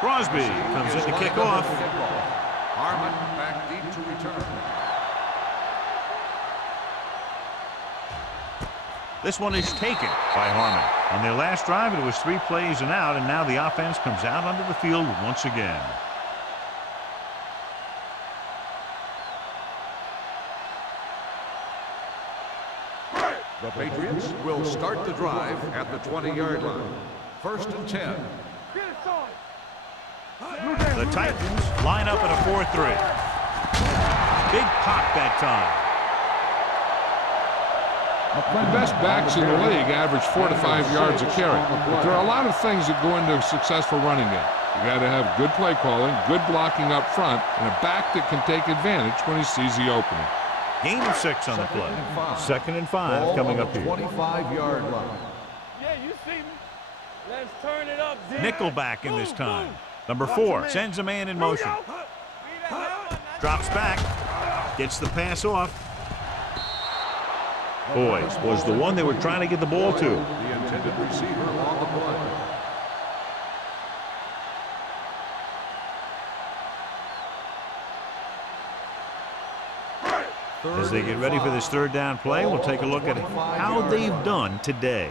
Crosby comes in to kick off. Harmon back deep to return. This one is taken by Harmon. On their last drive, it was 3 plays and out, and now the offense comes out onto the field once again. The Patriots will start the drive at the 20-yard line. 1st and 10. The Titans line up in a 4-3. Big pop that time. The best backs in the league average 4 to 5 yards a carry. But there are a lot of things that go into a successful running game. You got to have good play calling, good blocking up front, and a back that can take advantage when he sees the opening. Gain of 6 on the play. 2nd and 5 coming up here. 25-yard line. Yeah, you see me. Let's turn it up. Nickelback in this time. Number 4 sends a man in motion. Drops back. Gets the pass off. Boys was the one they were trying to get the ball to. The intended receiver on the play. As they get ready for this 3rd down play, we'll take a look at how they've done today.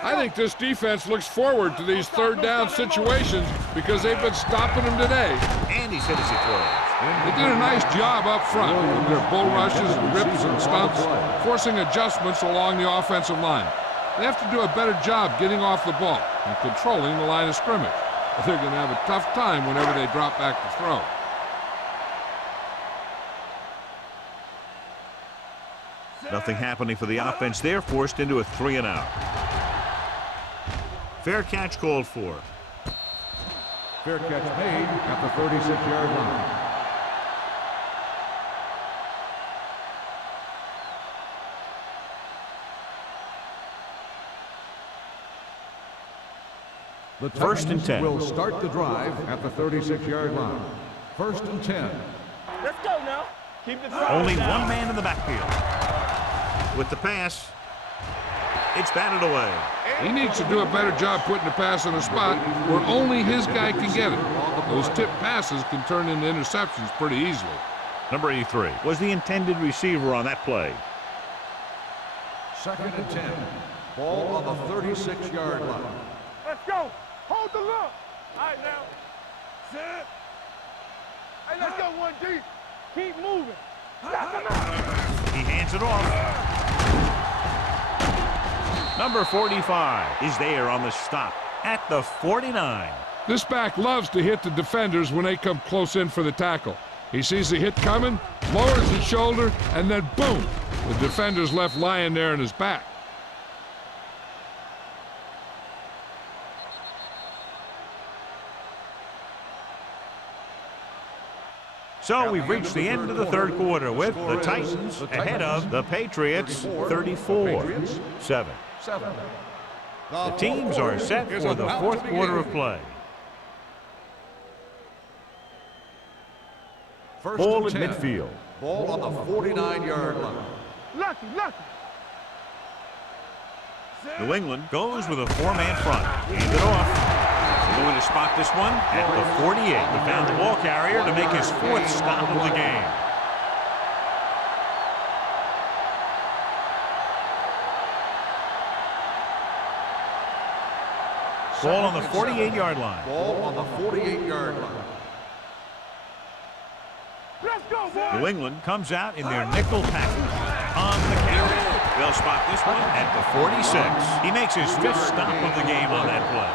I think this defense looks forward to these 3rd down situations because they've been stopping them today. And he's hit as he throws. They did a nice job up front with their bull rushes and rips and stunts, forcing adjustments along the offensive line. They have to do a better job getting off the ball and controlling the line of scrimmage. They're going to have a tough time whenever they drop back to throw. Nothing happening for the offense there, forced into a 3 and out. Fair catch called for. Fair catch made at the 36-yard line. The 1st and 10. Will start the drive at the 36-yard line. 1st and 10. Let's go now. Keep the drive Only down. 1 man in the backfield. With the pass, it's batted away. He needs to do a better job putting the pass in a spot where only his guy can get it. Those tip passes can turn into interceptions pretty easily. Number 83 was the intended receiver on that play. 2nd and 10. Ball on the 36-yard line. Let's go. Hold the look. All right, now. Set. Hey, let's go 1 deep. Keep moving. Stop him out. He hands it off. Number 45 is there on the stop at the 49. This back loves to hit the defenders when they come close in for the tackle. He sees the hit coming, lowers his shoulder, and then boom, the defender's left lying there in his back. So we've reached the end of the 3rd quarter with the Titans ahead of the Patriots 34-7. The teams are set for the 4th quarter of play. Ball at midfield. Ball on the 49-yard line. Lucky. New England goes with a 4-man front. Hand it off. They're going to spot this one at the 48. He found the ball carrier to make his 4th stop of the game. Ball on the 48-yard line. Ball on the 48-yard line. Let's go, boy. New England comes out in their nickel package on the carry. They'll spot this one at the 46. He makes his 5th stop of the game on that play.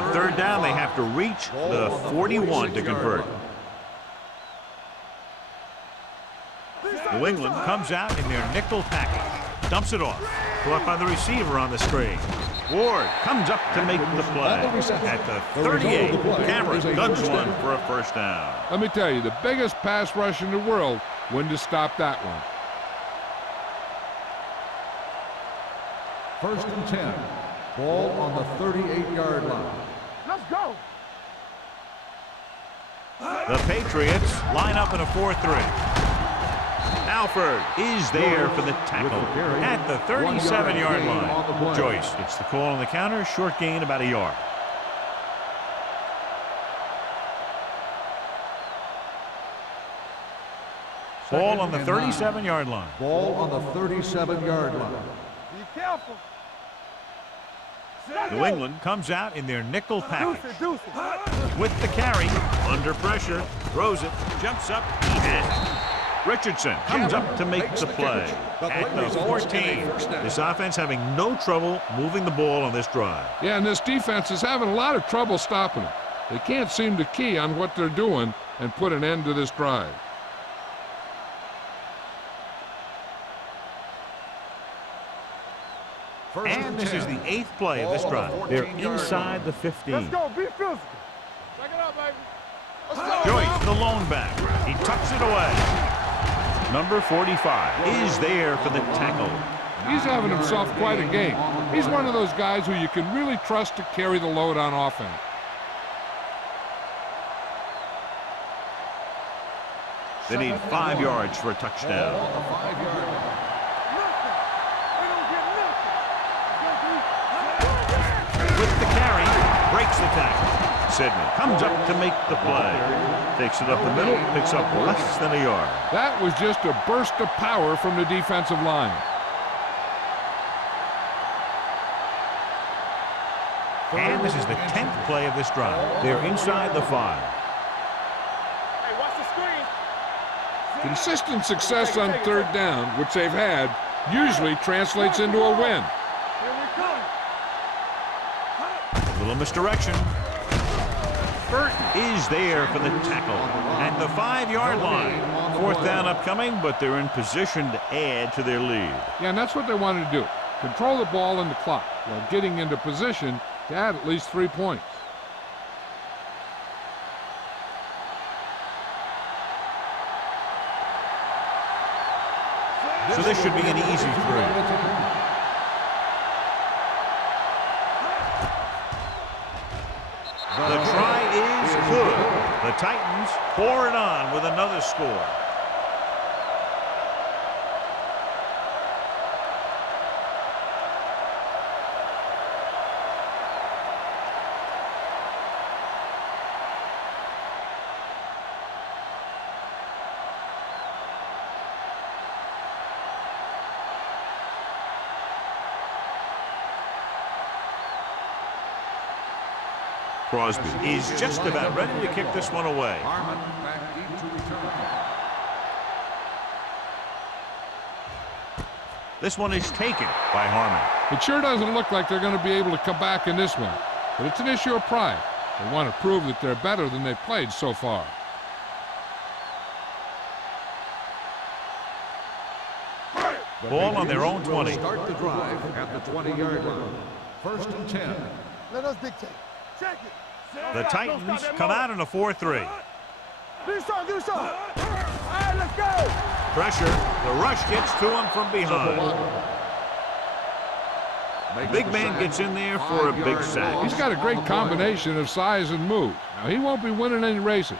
On 3rd down, they have to reach the 41 to convert. New England comes out in their nickel package. Dumps it off. Caught by the receiver on the screen. Ward comes up to make the play. At the 38, Cameron guns one for a 1st down. Let me tell you, the biggest pass rush in the world wouldn't have stopped that one. 1st and 10. Ball on the 38-yard line. Let's go. The Patriots line up in a 4-3. Alford is there for the tackle at the 37-yard line. Joyce gets the call on the counter. Short gain about a yard. Ball on the 37-yard line. Ball on the 37-yard line. Be careful. New England comes out in their nickel package. Deuce it. With the carry, under pressure, throws it, jumps up, he has it. Richardson comes up to make the play at the 14. This offense having no trouble moving the ball on this drive. Yeah, and this defense is having a lot of trouble stopping it. They can't seem to key on what they're doing and put an end to this drive. And this is the 8th play of this drive. They're inside the 15. Let's go. Be physical. Check it out, baby. Let's go. Joyce, the lone back. He tucks it away. Number 45 is there for the tackle. He's having himself quite a game. He's one of those guys who you can really trust to carry the load on offense. They need 5 yards for a touchdown. Ball on the 5-yard line. With the carry, breaks the tackle. Sidney comes up to make the play. Takes it up the middle, picks up less than a yard. That was just a burst of power from the defensive line. And this is the 10th play of this drive. They're inside the 5. Hey, watch the screen. Consistent success on 3rd down, which they've had, usually translates into a win. Here we come. Little misdirection. Burton is there for the tackle at the 5-yard line. 4th down upcoming, but they're in position to add to their lead. Yeah, and that's what they wanted to do. Control the ball and the clock while getting into position to add at least 3 points. So this should be an easy 3. The try is good. The Titans pour it on with another score. Crosby is just about ready to kick this one away. Harmon back deep to return. This one is taken by Harmon. It sure doesn't look like they're going to be able to come back in this one, but it's an issue of pride. They want to prove that they're better than they've played so far. Ball on their own 20. Start the drive at the 20-yard line. 1st and 10. Let us dictate. Check it. The Titans come out in a 4-3. Do something. All right, let's go. Pressure. The rush gets to him from behind. Big man gets in there for a big sack. He's got a great combination of size and move. Now, he won't be winning any races,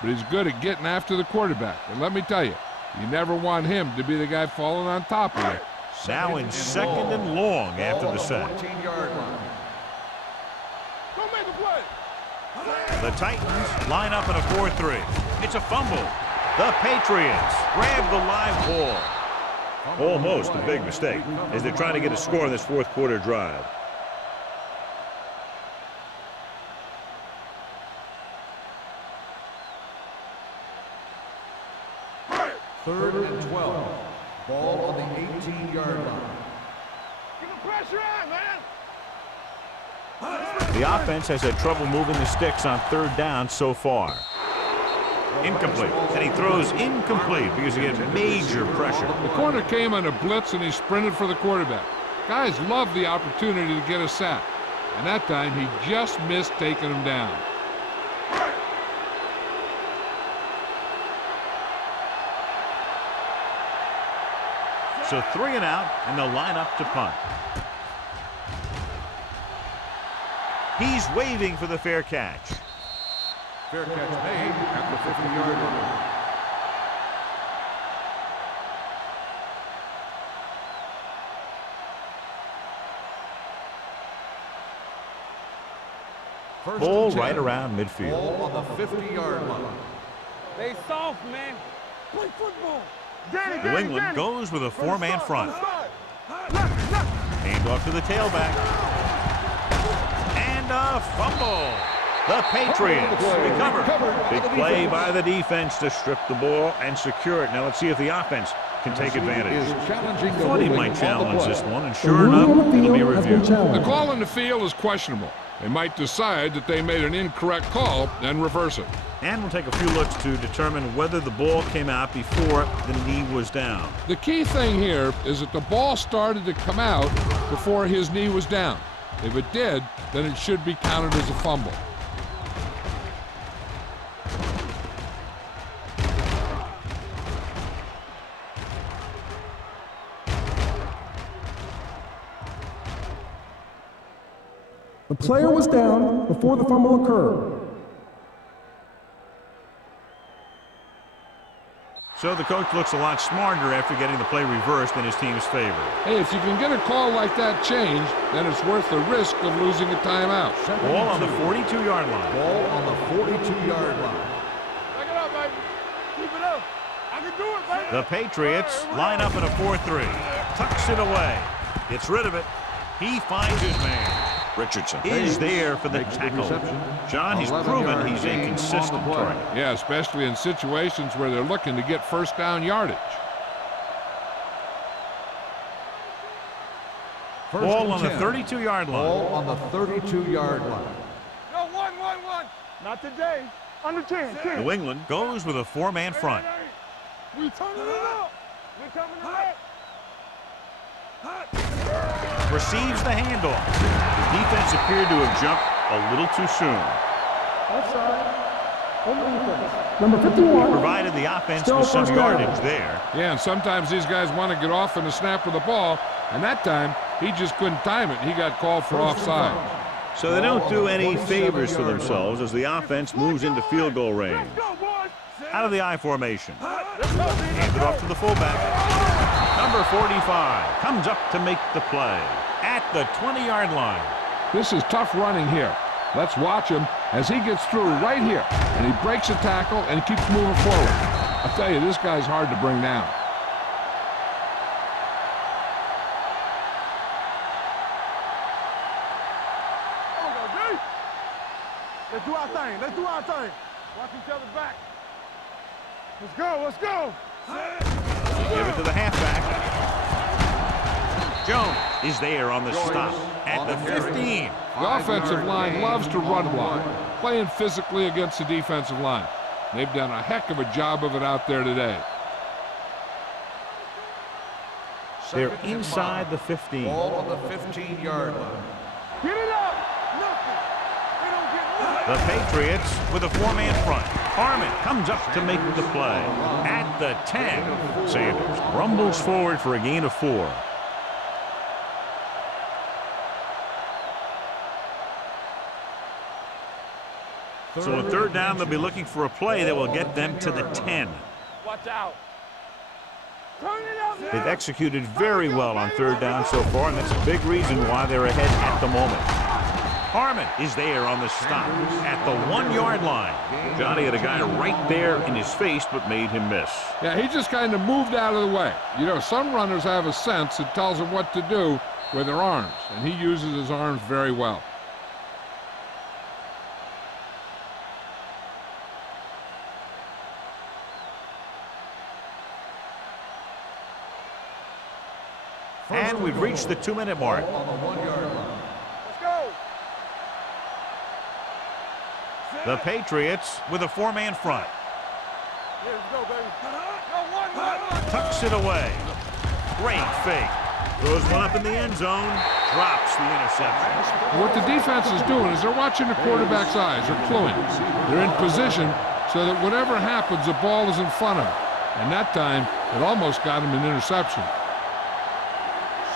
but he's good at getting after the quarterback. And let me tell you, you never want him to be the guy falling on top of you. Now in second and long after the sack. Don't make a play. The Titans line up in a 4-3. It's a fumble. The Patriots grab the live ball. Almost a big mistake as they're trying to get a score in this fourth quarter drive. Third and 12. Ball on the 18-yard line. Get the pressure on, man. The offense has had trouble moving the sticks on third down so far. Incomplete. And he throws incomplete because he gets major pressure. The corner came on a blitz and he sprinted for the quarterback. Guys love the opportunity to get a sack. And that time he just missed taking him down. So 3 and out, and they'll line up to punt. He's waving for the fair catch. Fair catch made at the 50-yard line. First Ball and 10. right around midfield. Ball on the 50-yard line. They soft, man. Play football. Danny, New England goes with a 4-man front. Hand off to the tailback. And a fumble. The Patriots recover. Big play by the defense to strip the ball and secure it. Now let's see if the offense can take advantage. Thought he might challenge this one, and sure enough, it'll be reviewed. The call in the field is questionable. They might decide that they made an incorrect call and reverse it. And we'll take a few looks to determine whether the ball came out before the knee was down. The key thing here is that the ball started to come out before his knee was down. If it did, then it should be counted as a fumble. The player was down before the fumble occurred. So the coach looks a lot smarter after getting the play reversed in his team's favor. Hey, if you can get a call like that changed, then it's worth the risk of losing a timeout. Ball on the 42-yard line. Ball on the 42-yard line. Back it up, baby. Keep it up. I can do it, baby. The Patriots line up in a 4-3. Tucks it away. Gets rid of it. He finds his man. Richardson is there for the tackle. John, he's proven he's a consistent target. Yeah, especially in situations where they're looking to get first down yardage. Ball on the 32-yard line. Ball on the 32-yard line. No, one. Not today. Under 10. New England goes with a 4-man front. We turning it up. We coming up. Receives the handoff. The defense appeared to have jumped a little too soon. Number 51. Provided the offense with some yardage there. Yeah, and sometimes these guys want to get off in the snap of the ball, and that time he just couldn't time it. He got called for offside. So they don't do any favors for themselves as the offense moves into field goal range. Out of the I formation. Handed off to the fullback. Number 45 comes up to make the play at the 20-yard line. This is tough running here. Let's watch him as he gets through right here, and he breaks a tackle and keeps moving forward. I'll tell you, this guy's hard to bring down. Let's do our thing. Watch each other back. Let's go. Give it to the halfback. Jones is there on the stop at the 15. The offensive line loves to run block, playing physically against the defensive line. They've done a heck of a job of it out there today. They're inside the 15. Ball on the 15-yard line. Get it up. Nothing. They don't get nothing. The Patriots with a 4-man front. Harmon comes up to make the play at the 10. Sanders rumbles forward for a gain of 4. So on third down, they'll be looking for a play that will get them to the 10. Watch out. Turn it up, man. They've executed very well on third down so far, and that's a big reason why they're ahead at the moment. Harmon is there on the stop at the 1-yard line. Johnny had a guy right there in his face, but made him miss. Yeah, he just kind of moved out of the way. You know, some runners have a sense that tells them what to do with their arms, and he uses his arms very well. And we've reached the 2-minute mark. On the 1-yard line. Let's go. The Patriots with a 4-man front. Here we go, baby. Go, one. Tucks it away. Great fake. Throws one up in the end zone. Drops the interception. What the defense is doing is they're watching the quarterback's eyes. They're cluing. They're in position so that whatever happens, the ball is in front of them. And that time, it almost got him an interception.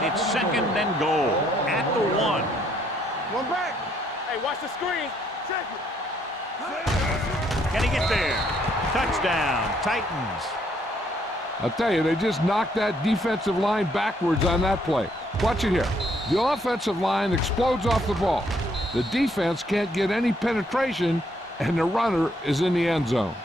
It's 2nd and goal at the 1. One back. Hey, watch the screen. Check it. Can he get there? Touchdown, Titans. I'll tell you, they just knocked that defensive line backwards on that play. Watch it here. The offensive line explodes off the ball. The defense can't get any penetration, and the runner is in the end zone.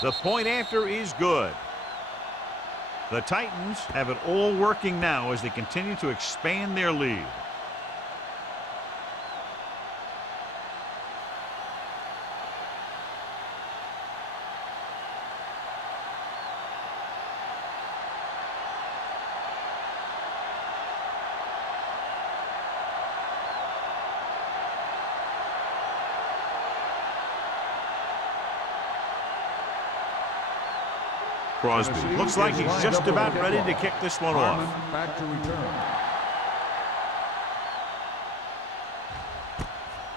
The point after is good. The Titans have it all working now as they continue to expand their lead. Crosby looks like he's just about ready to kick this one off. Back to return.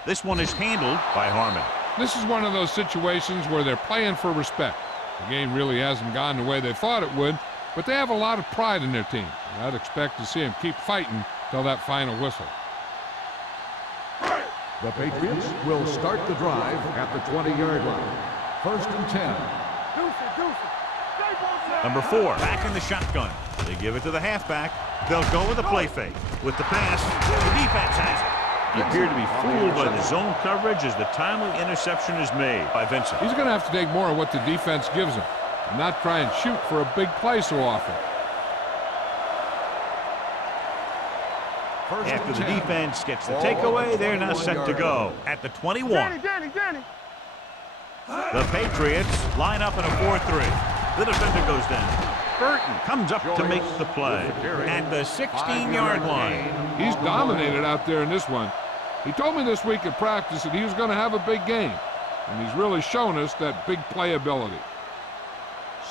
This one is handled by Harmon. This is one of those situations where they're playing for respect. The game really hasn't gone the way they thought it would, but they have a lot of pride in their team. I'd expect to see them keep fighting till that final whistle. The Patriots will start the drive at the 20-yard line. 1st and 10. Number 4 back in the shotgun. They give it to the halfback. They'll go with the play fake. With the pass, the defense has it. He appeared to be fooled by the zone coverage as the timely interception is made by Vincent. He's going to have to take more of what the defense gives him and not try and shoot for a big play so often. After the defense gets the takeaway, they're now set to go at the 21. Danny. The Patriots line up in a 4-3. The defender goes down. Burton comes up to make the play at the 16-yard line. He's dominated out there in this one. He told me this week at practice that he was going to have a big game, and he's really shown us that big playability.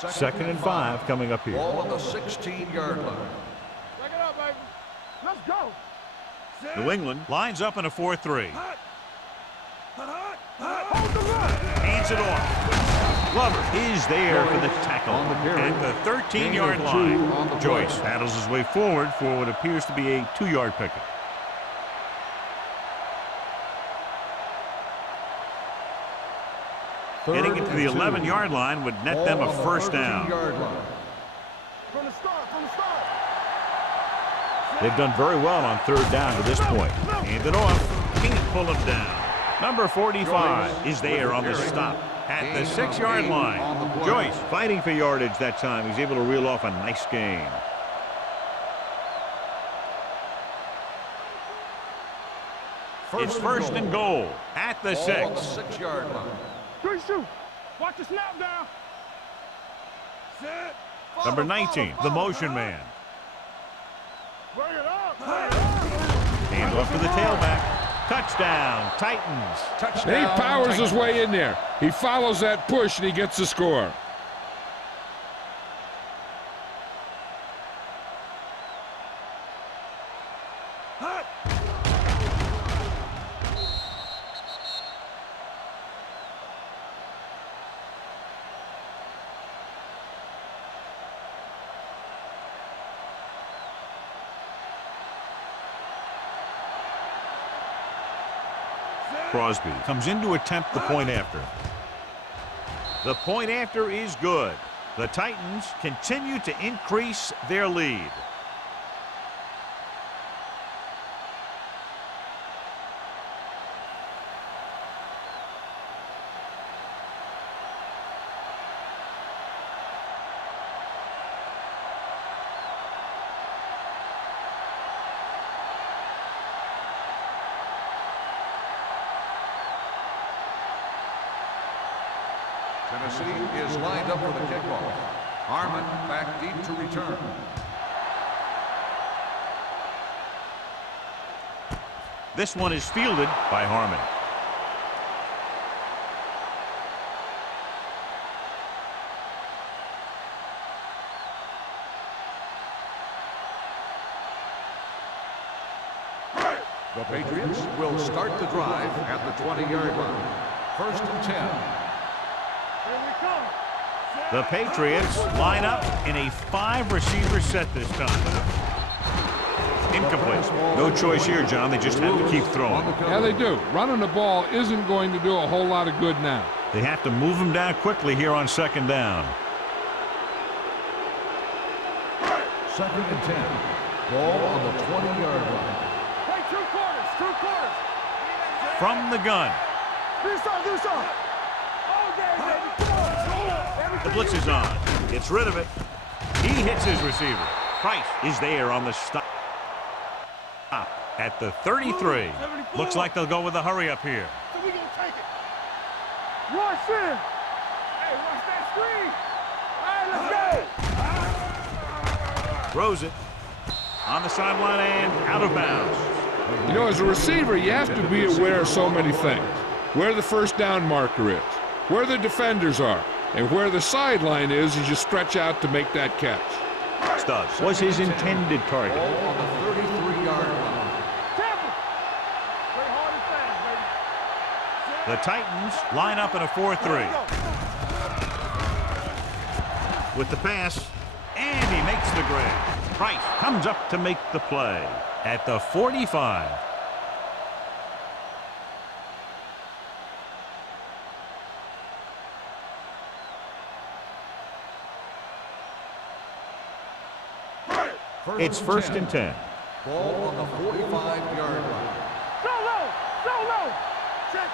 2nd and 5 coming up here. Ball on the 16-yard line. Check it out, baby. Let's go. New England lines up in a 4-3. Hold the line. Hands it off. Glover is there for the tackle at the 13-yard line. Joyce paddles his way forward for what appears to be a 2-yard pickup. Getting it to the 11-yard line would net them a 1st down. From the start. They've done very well on third down to this point. Hand it off. Can't pull him down. Number 45 is there on the stop at the 6-yard line. Joyce Fighting for yardage that time. He's able to reel off a nice gain. It's 1st and goal at the 6. 6-yard line. 3 shoot. Watch the snap down. Set. Number 19, the motion man. Bring it up. Hand off to the tailback. Touchdown, Titans. And he powers his way in there. He follows that push and he gets the score. Crosby comes in to attempt the point after. The point after is good. The Titans continue to increase their lead. Tennessee is lined up for the kickoff. Harmon back deep to return. This one is fielded by Harmon. The Patriots will start the drive at the 20-yard line. First and 10. The Patriots line up in a 5-receiver set this time. Incomplete. No choice here, John. They just have to keep throwing. Yeah, they do. Running the ball isn't going to do a whole lot of good now. They have to move him down quickly here on second down. Second and 10. Ball on the 20-yard line. Hey, two quarters. From the gun. Do some. All day, baby. Come on. The blitz is on. Gets rid of it. He hits his receiver. Price is there on the stop at the 33. Looks like they'll go with a hurry up here. So we gonna take it. Rush in. Hey, watch that screen. All right, let's go. Throws it on the sideline and out of bounds. You know, as a receiver, you have to be aware of so many things. Where the first down marker is, where the defenders are, and where the sideline is as you stretch out to make that catch. Stubbs was his intended target. Ball on the 33-yard line. Play hard and fast, baby. The Titans line up in a 4-3. With the pass, and he makes the grab. Price comes up to make the play at the 45. It's first and 10. Ball on the 45-yard line. Solo. Check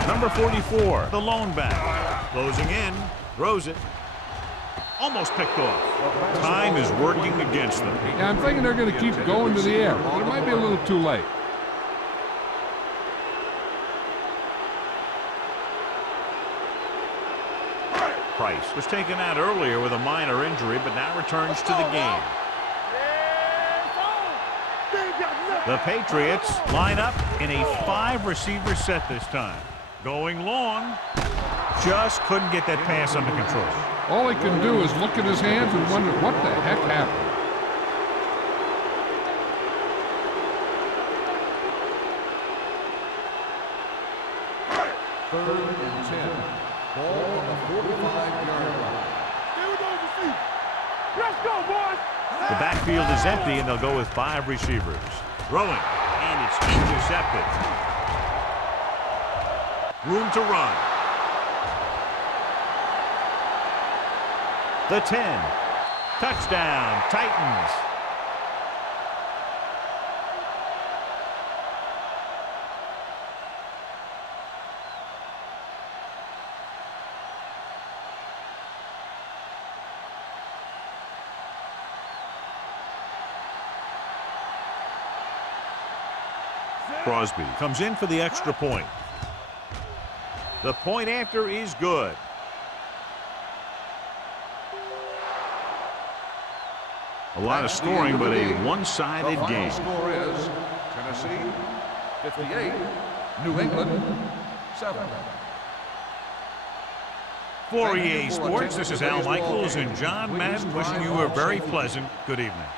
it. Number 44, the lone back. Closing in, throws it. Almost picked off. Time is working against them. Yeah, I'm thinking they're going to keep going to the air, but it might be a little too late. Price was taken out earlier with a minor injury, but now returns to the game. The Patriots line up in a 5-receiver set this time. Going long. Just couldn't get that pass under control. All he can do is look at his hands and wonder what the heck happened. Third and 10. Ball on the 45-yard line. Let's go, boys. The backfield is empty, and they'll go with 5 receivers. Throwing, and it's intercepted. Room to run. The 10. Touchdown, Titans. Crosby comes in for the extra point. The point after is good. A lot of scoring, but a one-sided The final game. score is Tennessee 58, New England 7. For EA Sports, this is Al Michaels and John Madden wishing you a very pleasant good evening.